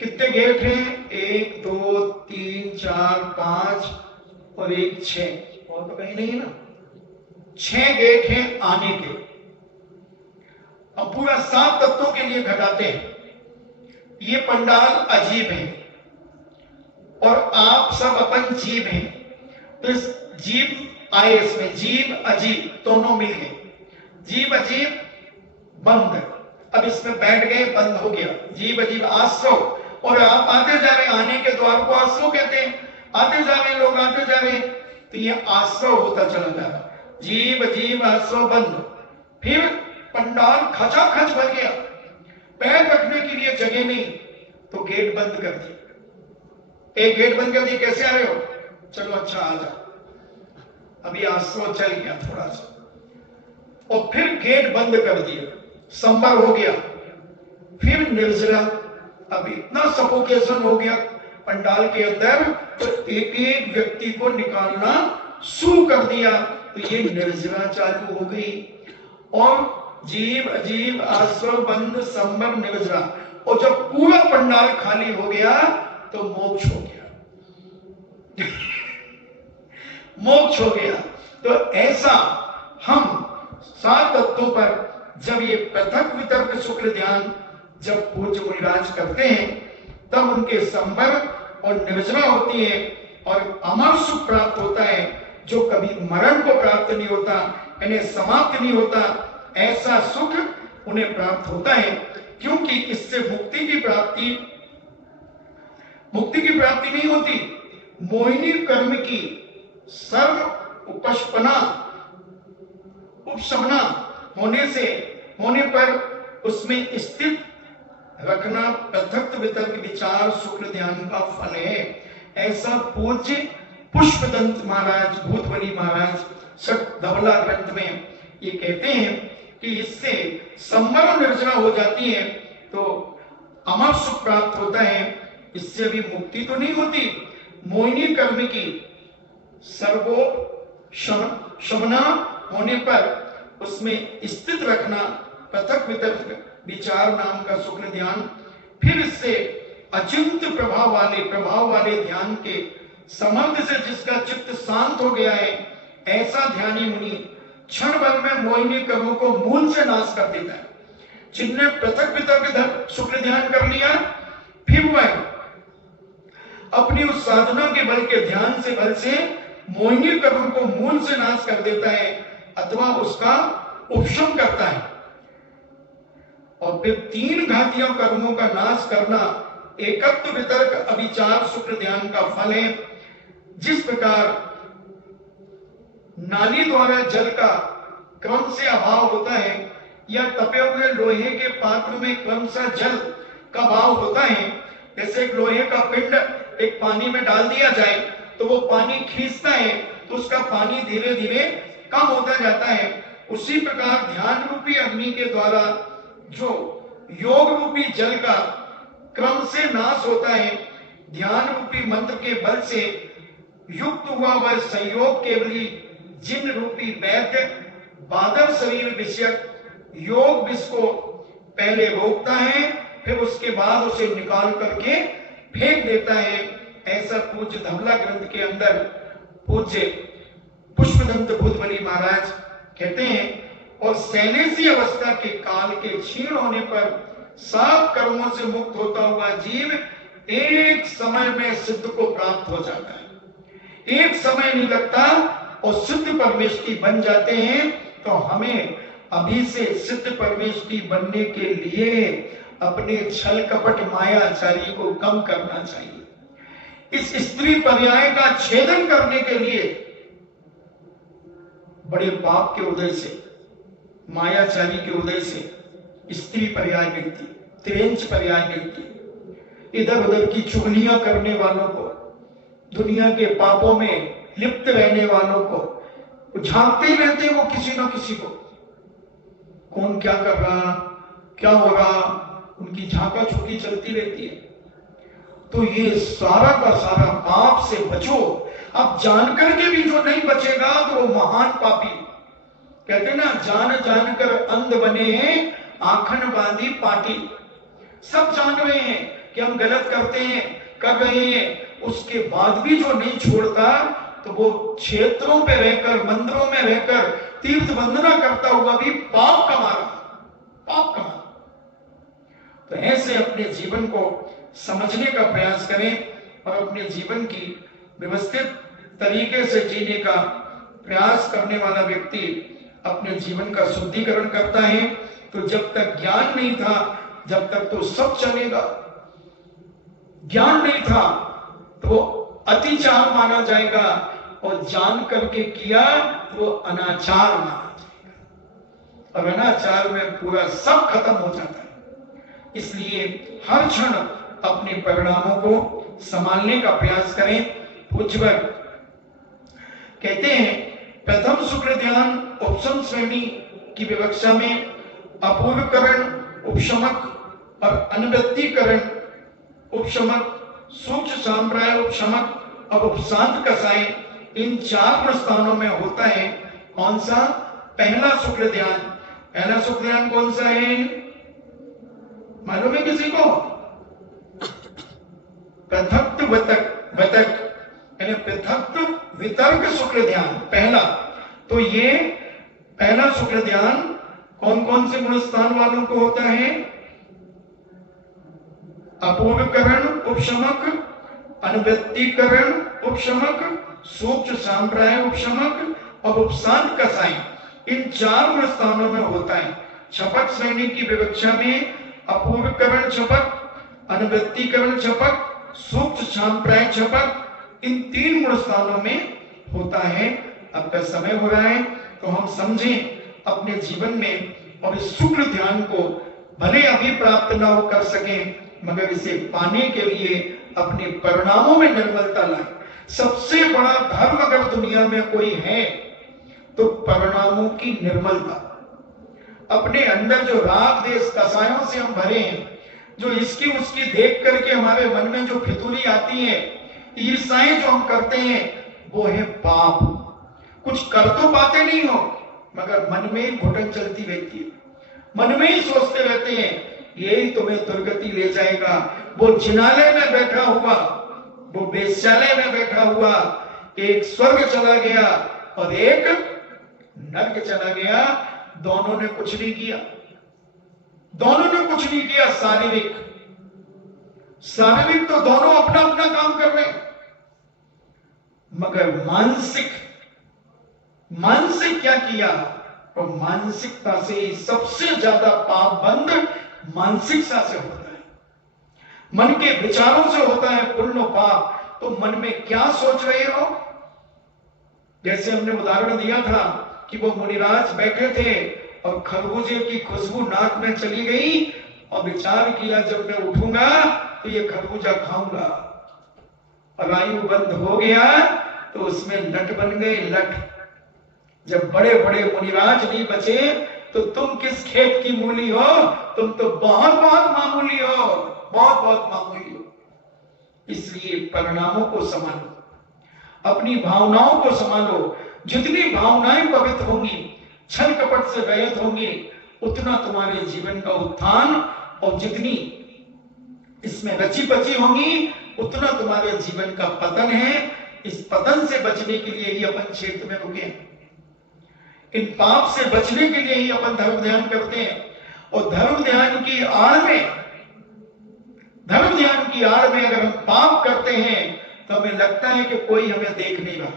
कितने गेट हैं, 1 2 3 4 5 और 1 6, और तो कहीं नहीं है ना, 6 गेट हैं आने के, और पूरा 7 तत्वों के लिए घटाते हैं। ये पंडाल अजीब है, और आप सब अपन जीव हैं, तो इस जीव आए, इसमें जीव अजीब दोनों मिल गए, जीव अजीब बंद, अब इसमें बैठ गए, बंद हो गया, जीव अजीब आश्रव। और आप आते जा रहे, आने के द्वार को आश्रव कहते हैं, आते जा रहे लोग, आते जा रहे, तो ये आश्रव होता चला जा रहा, जीव अजीब आश्रव बंद। फिर पंडाल खचाखच भर गया, पैर रखने के लिए जगह नहीं, तो गेट बंद कर दिया। एक गेट बंद कर दिया, कैसे आ रहे हो, चलो अच्छा आ जाओ, अभी आश्रव चल गया थोड़ा सा, और फिर गेट बंद कर दिया, संभव हो गया। फिर निर्जरा, अब इतना सफोकेशन हो गया पंडाल के अंदर, तो एक एक व्यक्ति को निकालना शुरू कर दिया, तो ये निर्जरा चालू हो गई। और जीव अजीब आश्रव बंद संभव निर्जरा, और जब पूरा पंडाल खाली हो गया तो मोक्ष हो गया मोक्ष हो गया। तो ऐसा हम 7 तत्वों पर जब ये पृथक वितर्क शुक्ल ध्यान जब पूज्य मुनिराज करते हैं, तब उनके संभव और निर्जना होती है और अमर सुख प्राप्त होता है, जो कभी मरण को प्राप्त नहीं होता, इन्हें समाप्त नहीं होता, ऐसा सुख उन्हें प्राप्त होता है। क्योंकि इससे मुक्ति की प्राप्ति नहीं होती। मोहिनी कर्म की सर्व उपशमना होने पर उसमें स्थित रखना पृथक वितर्क विचार शुक्र ध्यान का फल है। ऐसा पूज्य पुष्पदंत महाराज, भूतबली महाराज धवला ग्रंथ में ये कहते हैं कि इससे संवरण निर्जना हो जाती है तो अमर सुख प्राप्त होता है। इससे भी मुक्ति तो नहीं होती। मोहिनी कर्म की शमना होने पर उसमें स्थित रखना पृथक वितर्क विचार नाम का शुक्ल ध्यान, फिर इससे अचिंत प्रभाव वाले ध्यान के समर्थ से जिसका चित्त शांत हो गया है, ऐसा ध्यानी मुनि क्षण भर में मोहिनी कर्मों को मूल से नाश कर देता है। जिसने पृथक वितर्क शुक्ल ध्यान कर लिया, फिर वह अपनी उस साधना के बल के ध्यान से बल से मोहिनी कर्म को मूल से नाश कर देता है अथवा उसका उपशम करता है। और फिर 3 घातियों कर्मों का नाश करना एकत्व वितर्क अविचार शुक्र ध्यान का फल है। जिस प्रकार नाली द्वारा जल का क्रम से अभाव होता है या तपे हुए लोहे के पात्र में क्रमशः जल का भाव होता है, जैसे एक लोहे का पिंड एक पानी में डाल दिया जाए तो वो पानी खींचता है तो उसका पानी धीरे धीरे कम होता जाता है। उसी प्रकार ध्यान रूपी अग्नि के द्वारा जो योग रूपी जल का क्रम से नाश होता है, ध्यान रूपी मंत्र के बल से युक्त हुआ वह संयोग केवली जिन रूपी वैद्य बादल शरीर विषयक योग विष को पहले रोकता है, फिर उसके बाद उसे निकाल करके फेंक देता है। ऐसा पूज्य धवला ग्रंथ के अंदर पूज्य पुष्पदंत भूतबली महाराज कहते हैं। और सैलेसी अवस्था के काल के क्षीण होने पर सब कर्मों से मुक्त होता हुआ जीव एक समय में सिद्ध को प्राप्त हो जाता है। एक समय नहीं लगता और सिद्ध परमेष्ठी बन जाते हैं। तो हमें अभी से सिद्ध परमेष्ठी बनने के लिए अपने छल कपट मायाचारी को कम करना चाहिए। इस स्त्री पर्याय का छेदन करने के लिए बड़े पाप के उदय से, मायाचारी के उदय से स्त्री पर्याय गिनती, त्रेंच पर्याय गिनती, इधर उधर की चुगलियां करने वालों को, दुनिया के पापों में लिप्त रहने वालों को झांकते ही रहते हैं वो किसी ना किसी को, कौन क्या कर रहा, क्या हो रहा, उनकी झांका झुकी चलती रहती है। तो ये सारा का सारा पाप से बचो। अब जानकर के भी जो नहीं बचेगा तो वो महान पापी। कहते ना, जान जान कर अंध बने हैं आंखन बांधी पाटी। सब जान रहे हैं कि हम गलत करते हैं, कर रहे हैं, उसके बाद भी जो नहीं छोड़ता तो वो क्षेत्रों पे रहकर, मंदिरों में रहकर तीर्थ वंदना करता हुआ भी पाप कमा रहा। तो ऐसे अपने जीवन को समझने का प्रयास करें और अपने जीवन की व्यवस्थित तरीके से जीने का प्रयास करने वाला व्यक्ति अपने जीवन का शुद्धिकरण करता है। तो जब तक ज्ञान नहीं था, जब तक तो सब चलेगा। ज्ञान नहीं था तो वो अतिचार माना जाएगा और जान करके किया तो वो अनाचार माना जाएगा और अनाचार में पूरा सब खत्म हो जाता है। इसलिए हर क्षण अपने परिणामों को संभालने का प्रयास करें। पूज्यवर कहते हैं, प्रथम शुक्ल ध्यान उपशम श्रेणी की विवक्षा में अपूर्वकरण उपशमक और अनुवृत्तिकरण उपशमक, सूक्ष्म सांप्राय उपशमक और उपशांत कसाय, इन 4 प्रस्थानों में होता है। कौन सा? पहला शुक्ल ध्यान। पहला शुक्ल ध्यान कौन सा है? मालूम है किसी को? पृथक वितर्क शुक्ल ध्यान पहला। तो ये पहला शुक्ल ध्यान कौन कौन से गुण स्थान वालों को होता है? अपूर्वकरण उपशमक, अनवृत्तीकरण उपशमक, सूक्ष्म सांप्राय उपशमक और उपशांत कसाई, इन 4 मूल स्थानों में होता है। छपक श्रेणी की विवक्षा में अपूर्वकरण छपक, अनवृत्तीकरण छपक, सूक्ष्म सांप्राय छपक, इन 3 मूल स्थानों में होता है। अब का समय हो रहा है तो हम समझें अपने जीवन में और इस शुक्र ध्यान को भले अभी प्राप्त ना हो कर सके, मगर इसे पाने के लिए अपने परिणामों में निर्मलता लाए। सबसे बड़ा धर्म अगर दुनिया में कोई है तो परिणामों की निर्मलता। अपने अंदर जो राग देश कसायों से हम भरे हैं, जो इसकी उसकी देख करके हमारे मन में जो फितूरी आती है, ईर्ष्याएं जो हम करते हैं, वो है पाप। कुछ कर तो पाते नहीं हो, मगर मन में ही घुटन चलती रहती है, मन में ही सोचते रहते हैं यही तुम्हें दुर्गति ले जाएगा। वो जिनालय में बैठा हुआ, वो वेश्यालय में बैठा हुआ, एक स्वर्ग चला गया और एक नरक चला गया। दोनों ने कुछ नहीं किया, दोनों ने कुछ नहीं किया। शारीरिक तो दोनों अपना अपना काम कर रहे हैं, मगर मानसिक क्या किया? और मानसिकता से सबसे ज्यादा पाप बंद मानसिकता से होता है, मन के विचारों से होता है पुण्य पाप। तो मन में क्या सोच रहे हो? जैसे हमने उदाहरण दिया था कि वो मुनिराज बैठे थे और खरबूजे की खुशबू नाक में चली गई और विचार किया जब मैं उठूंगा तो ये खरबूजा खाऊंगा, और आयु बंद हो गया तो उसमें लट बन गए। लट जब बड़े बड़े मुनिराज नहीं बचे तो तुम किस खेत की मूली हो? तुम तो बहुत बहुत मामूली हो, बहुत बहुत मामूली हो। इसलिए परिणामों को संभालो, अपनी भावनाओं को संभालो। जितनी भावनाएं पवित्र होंगी, छल कपट से रहित होंगी, उतना तुम्हारे जीवन का उत्थान, और जितनी इसमें रची पची होंगी, उतना तुम्हारे जीवन का पतन है। इस पतन से बचने के लिए ही अपन क्षेत्र में रुके, इन पाप से बचने के लिए ही अपन धर्म ध्यान करते हैं। और धर्म ध्यान की आड़ में अगर हम पाप करते हैं तो हमें लगता है कि कोई हमें देख नहीं रहा,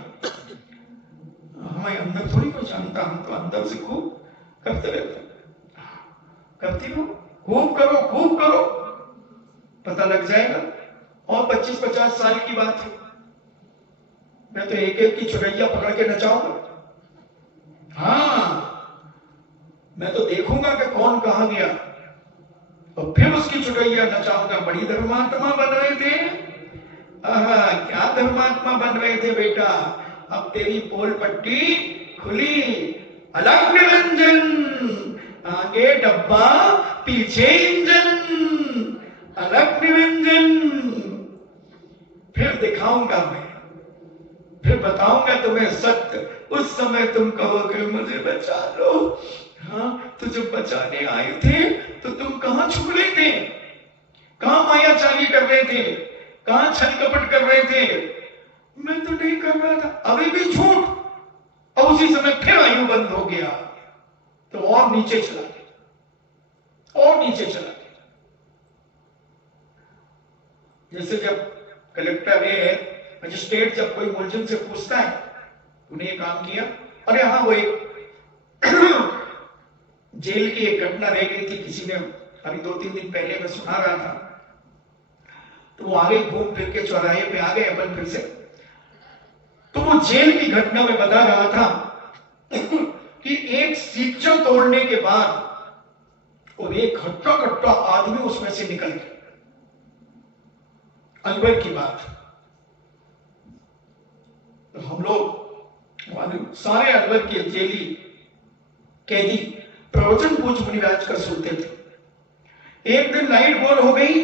हमें अंदर थोड़ी कोई जानता, हम तो अंदर से खूब करते रहते। करती रहो, खूब करो, पता लग जाएगा। और 25-50 साल की बात है, मैं तो एक एक की चुड़ैया पकड़ के नचाऊंगा। हाँ, मैं तो देखूंगा कि कौन कहां गया और फिर उसकी चुड़ैया नचाऊंगा। बड़ी धर्मात्मा बन रहे थे, क्या धर्मात्मा बन रहे थे बेटा। अब तेरी पोल पट्टी खुली, अलग निरंजन, आगे डब्बा पीछे इंजन, अलग निरंजन। फिर दिखाऊंगा मैं, फिर बताऊंगा तुम्हें सत्य। उस समय तुम कहोगे मुझे बचा लो। हाँ, तो जब बचाने आए थे तो तुम कहां छुप रहे थे, कहां माया चाली कर रहे थे, कहां छल कपट कर रहे थे? मैं तो नहीं कर रहा था। अभी भी झूठ। और उसी समय फिर आयु बंद हो गया तो और नीचे चला गया। जैसे जब कलेक्टर मजिस्ट्रेट जब कोई मुलजिम से पूछता है तूने ये काम किया, अरे हाँ, वो एक जेल की एक घटना रह गई थी, किसी ने अभी 2-3 दिन पहले मैं सुना रहा था। तो वो आगे घूम फिर के चौराहे पे आ गए अपन फिर से। तो वो जेल की घटना में बता रहा था कि एक सीचा तोड़ने के बाद और एक हट्टा आदमी उसमें से निकल गया। अलवर की बात। तो हम लोग सारे अलवर के जेली कैदी प्रवचन पूछ मुनिराज का सुनते थे। एक दिन लाइट गोल हो गई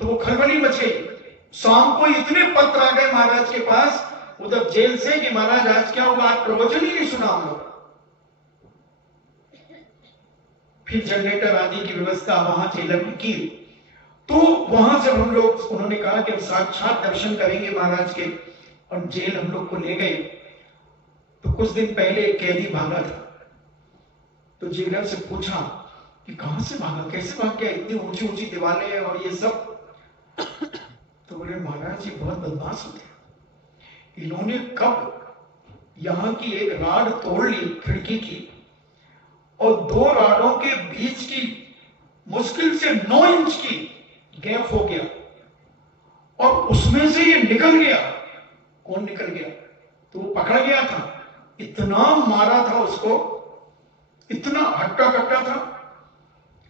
तो वो खलबली मच गई। शाम को इतने पत्र आ गए महाराज के पास उधर जेल से कि महाराज आज क्या होगा, आज प्रवचन ही नहीं सुना हम लोग। फिर जनरेटर आदि की व्यवस्था वहां जेलर में की। तो वहां से हम लोग, उन्होंने कहा कि हम साक्षात दर्शन करेंगे महाराज के, और जेल हम लोग को ले गए। तो कुछ दिन पहले एक कैदी भागा था। तो जेलर से पूछा कि कहां से भागा, कैसे भाग गया, इतनी ऊंची ऊंची दीवारें और ये सब। तो बोले महाराज जी बहुत बदमाश होते हैं, इन्होंने कब यहां की एक राड तोड़ ली खिड़की की और 2 राडों के बीच की मुश्किल से 9 इंच की गैप हो गया और उसमें से ये निकल गया। कौन निकल गया? तो वो पकड़ा गया था, इतना मारा था उसको, इतना हट्टा कट्टा था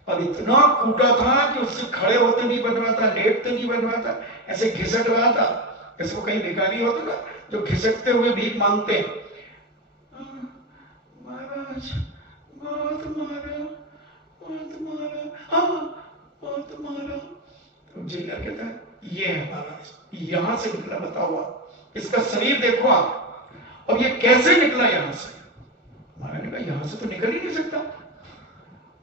और इतना कूटा था कि उससे खड़े होते नहीं बन रहा था, लेटते नहीं बन रहा था, ऐसे घिसक रहा था। जैसे वो कहीं भिखारी होते ना जो घिसकते हुए भीख मांगते हैं, महाराज बहुत मारा, बहुत मारा, हाँ बहुत मारा। तो जेलर कहता है ये है महाराज, यहां से निकला, बताओ आप, इसका शरीर देखो आप, और ये कैसे निकला यहां से? महाराज ने कहा यहां से तो निकल ही नहीं सकता।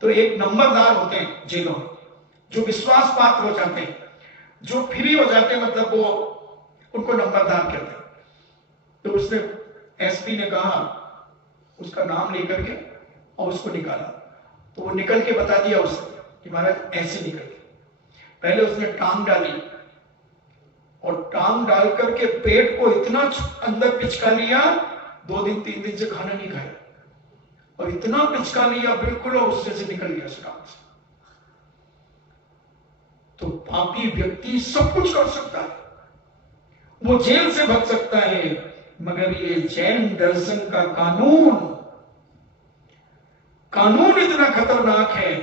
तो एक नंबरदार होते हैं जेलों में, जो विश्वास पात्र हो जाते हैं, जो फ्री हो जाते हैं, मतलब वो उनको नंबरदार कहते हैं। तो उसने एसपी ने कहा, उसका नाम लेकर के और उसको निकाला। तो वो निकल के बता दिया उसे कि महाराज ऐसे निकल के। पहले उसने टांग डाली और टांग डाल करके पेट को इतना अंदर पिचका लिया, 2 दिन 3 दिन से खाना नहीं खाया और इतना पिचका लिया बिल्कुल, और उससे से निकल गया उस टांग से। तो पापी व्यक्ति सब कुछ कर सकता है, वो जेल से बच सकता है, मगर ये जैन दर्शन का कानून इतना खतरनाक है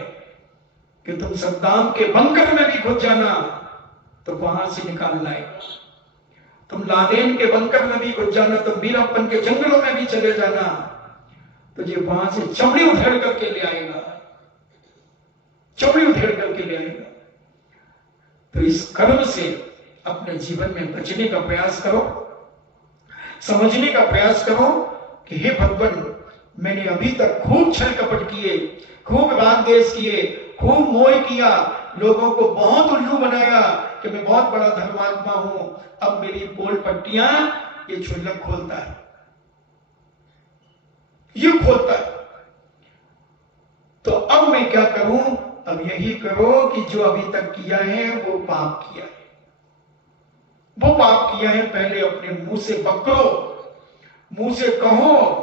कि तुम सद्दाम के बंकर में भी घुस जाना तो वहां से निकाल लाएगा, तुम लादेन के बंकर में भी घुस जाना, तुम वीरप्पन के जंगलों में भी चले जाना, तुझे वहां से चमड़ी उधेड़ करके ले आएगा, चमड़ी उधेड़ करके ले आएगा। तो इस कर्म से अपने जीवन में बचने का प्रयास करो, समझने का प्रयास करो कि हे भगवान, मैंने अभी तक खूब छल कपट किए, खूब राग देश किए, खूब मोह किया, लोगों को बहुत उल्लू बनाया कि मैं बहुत बड़ा धर्मात्मा हूं। अब मेरी पोल पट्टियां ये क्षुल्लक खोलता है, ये खोलता है। तो अब मैं क्या करूं? अब यही करो कि जो अभी तक किया है वो पाप किया है, वो पाप किया है, पहले अपने मुंह से पकड़ो, मुंह से कहो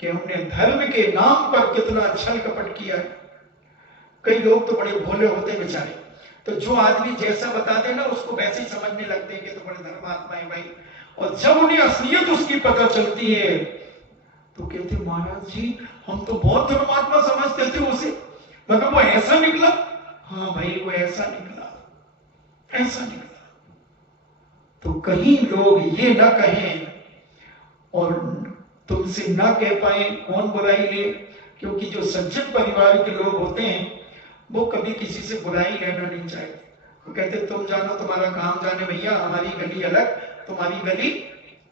कि हमने धर्म के नाम पर कितना छल कपट किया है। कई लोग तो बड़े भोले होते हैं बेचारे, तो जो आदमी जैसा बता दे ना उसको वैसे ही समझने लगते हैं कि तो बड़े धर्मात्मा है भाई, और जब उन्हें असलियत उसकी पता चलती है तो कहते महाराज जी हम तो बहुत धर्मात्मा समझते थे उसे, मगर वो ऐसा निकला। हाँ भाई वो ऐसा निकला, ऐसा निकला। तो कहीं लोग ये ना कहें और तुमसे ना कह पाए, कौन बुराई ले, क्योंकि जो सज्जन परिवार के लोग होते हैं वो कभी किसी से बुराई लेना नहीं चाहते। वो कहते तुम जानो तुम्हारा काम जाने भैया, हमारी गली अलग, तुम्हारी गली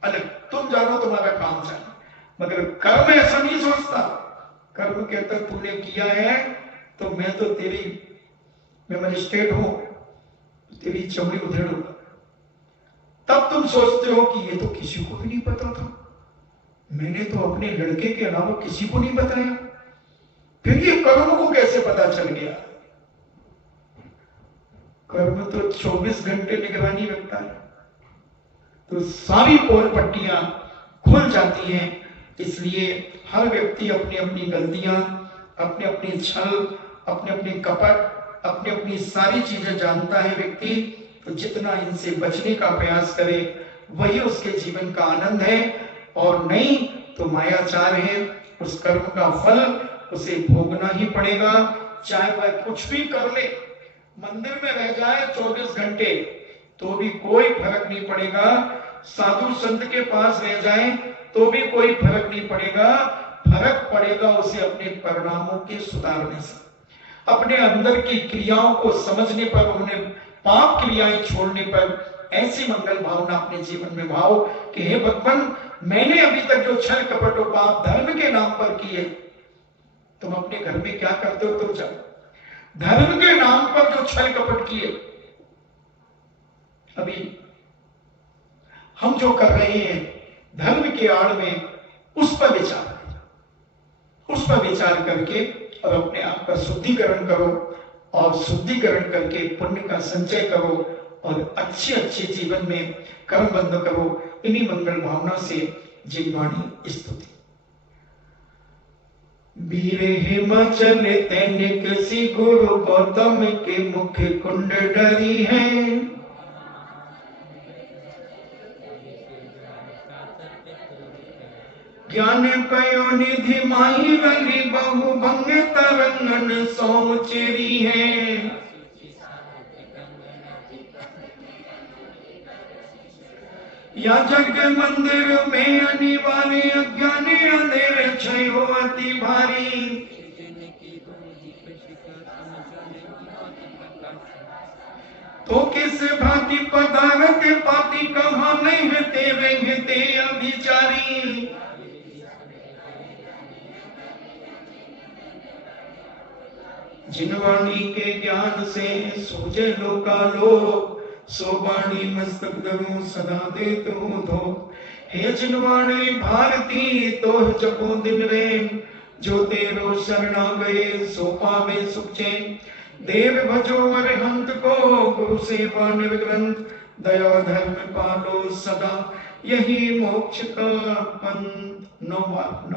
अलग, तुम जानो तुम्हारा काम जाने। मगर कर्म ऐसा नहीं सोचता, कर्म कहता तूने किया है तो मैं तो मैं मजिस्ट्रेट हूं, तेरी चमड़ी उधेड़ूंगा। तब तुम सोचते हो कि ये तो किसी को भी नहीं पता था, मैंने तो अपने लड़के के अलावा किसी को नहीं बताया, फिर ये कर्म को कैसे पता चल गया? कर्म तो 24 घंटे निगरानी रखता है, तो सारी पोल पट्टियां खुल जाती हैं। इसलिए हर व्यक्ति अपनी अपनी गलतियां, अपने अपने छल, अपने अपने कपट, अपनी अपनी सारी चीजें जानता है व्यक्ति, तो जितना इनसे बचने का प्रयास करे वही उसके जीवन का आनंद है, और नहीं तो मायाचार है, उस कर्म का फल उसे भोगना ही पड़ेगा। चाहे वह कुछ भी कर ले, मंदिर में रह जाए 24 घंटे तो भी कोई फर्क नहीं पड़ेगा, साधु संत के पास रह जाए तो भी कोई फर्क नहीं पड़ेगा। फर्क पड़ेगा उसे अपने परिणामों के सुधारने से, अपने अंदर की क्रियाओं को समझने पर, उन्हें पाप क्रियाएं छोड़ने पर। ऐसी मंगल भावना अपने जीवन में भाव कि हे भगवान, मैंने अभी तक जो छल कपट और पाप धर्म के नाम पर किए, तुम अपने घर में क्या करते हो? तुम जाओ धर्म के नाम पर जो छल कपट किए, अभी हम जो कर रहे हैं धर्म के आड़ में, उस पर विचार करो, उस पर विचार करके और अपने आप का शुद्धिकरण करो, और शुद्धिकरण करके पुण्य का संचय करो, और अच्छे अच्छे जीवन में कर्म बंद करो। इन्हीं मंगल भावना से जिनवाणी स्तुति। वीर हिमाचल तैनिक सी गुरु गौतम के मुख कुंड डरी है। ज्ञान पयो निधि माही रंगी बहु भंग तरंगन सौ चेरी है। या जग मंदिर में अनिवार्य अज्ञान अंधेर छयो अति भारी। तो किस भांति पदारथ पाती कहा नहीं है ते अभिचारी। जिनवाणी के ज्ञान से सूझे लोकालोक। सो वाणी मस्तक धरूं सदा देत हूँ धो। हे जिनवाणी भारती तो जपो दिन रैन। जो तेरो शरणा गए सो पावे सुख चैन। देव भजो अरहंत को गुरु सेवा निर्ग्रंथ। दया धर्म पालो सदा यही मोक्ष का पंथ। नौवा।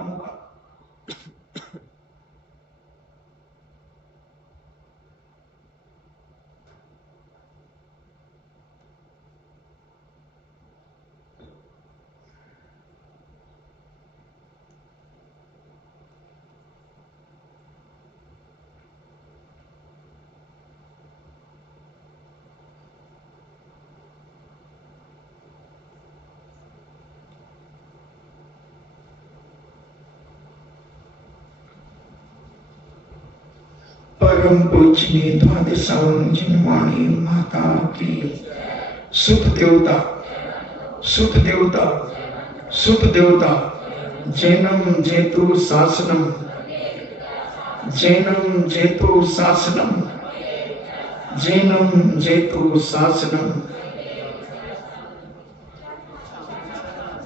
परम पूजनीय द्वादशाओं जिनवाणी माता की सुत देवता जैनम जेतु शासनम जैनम जेतु शासनम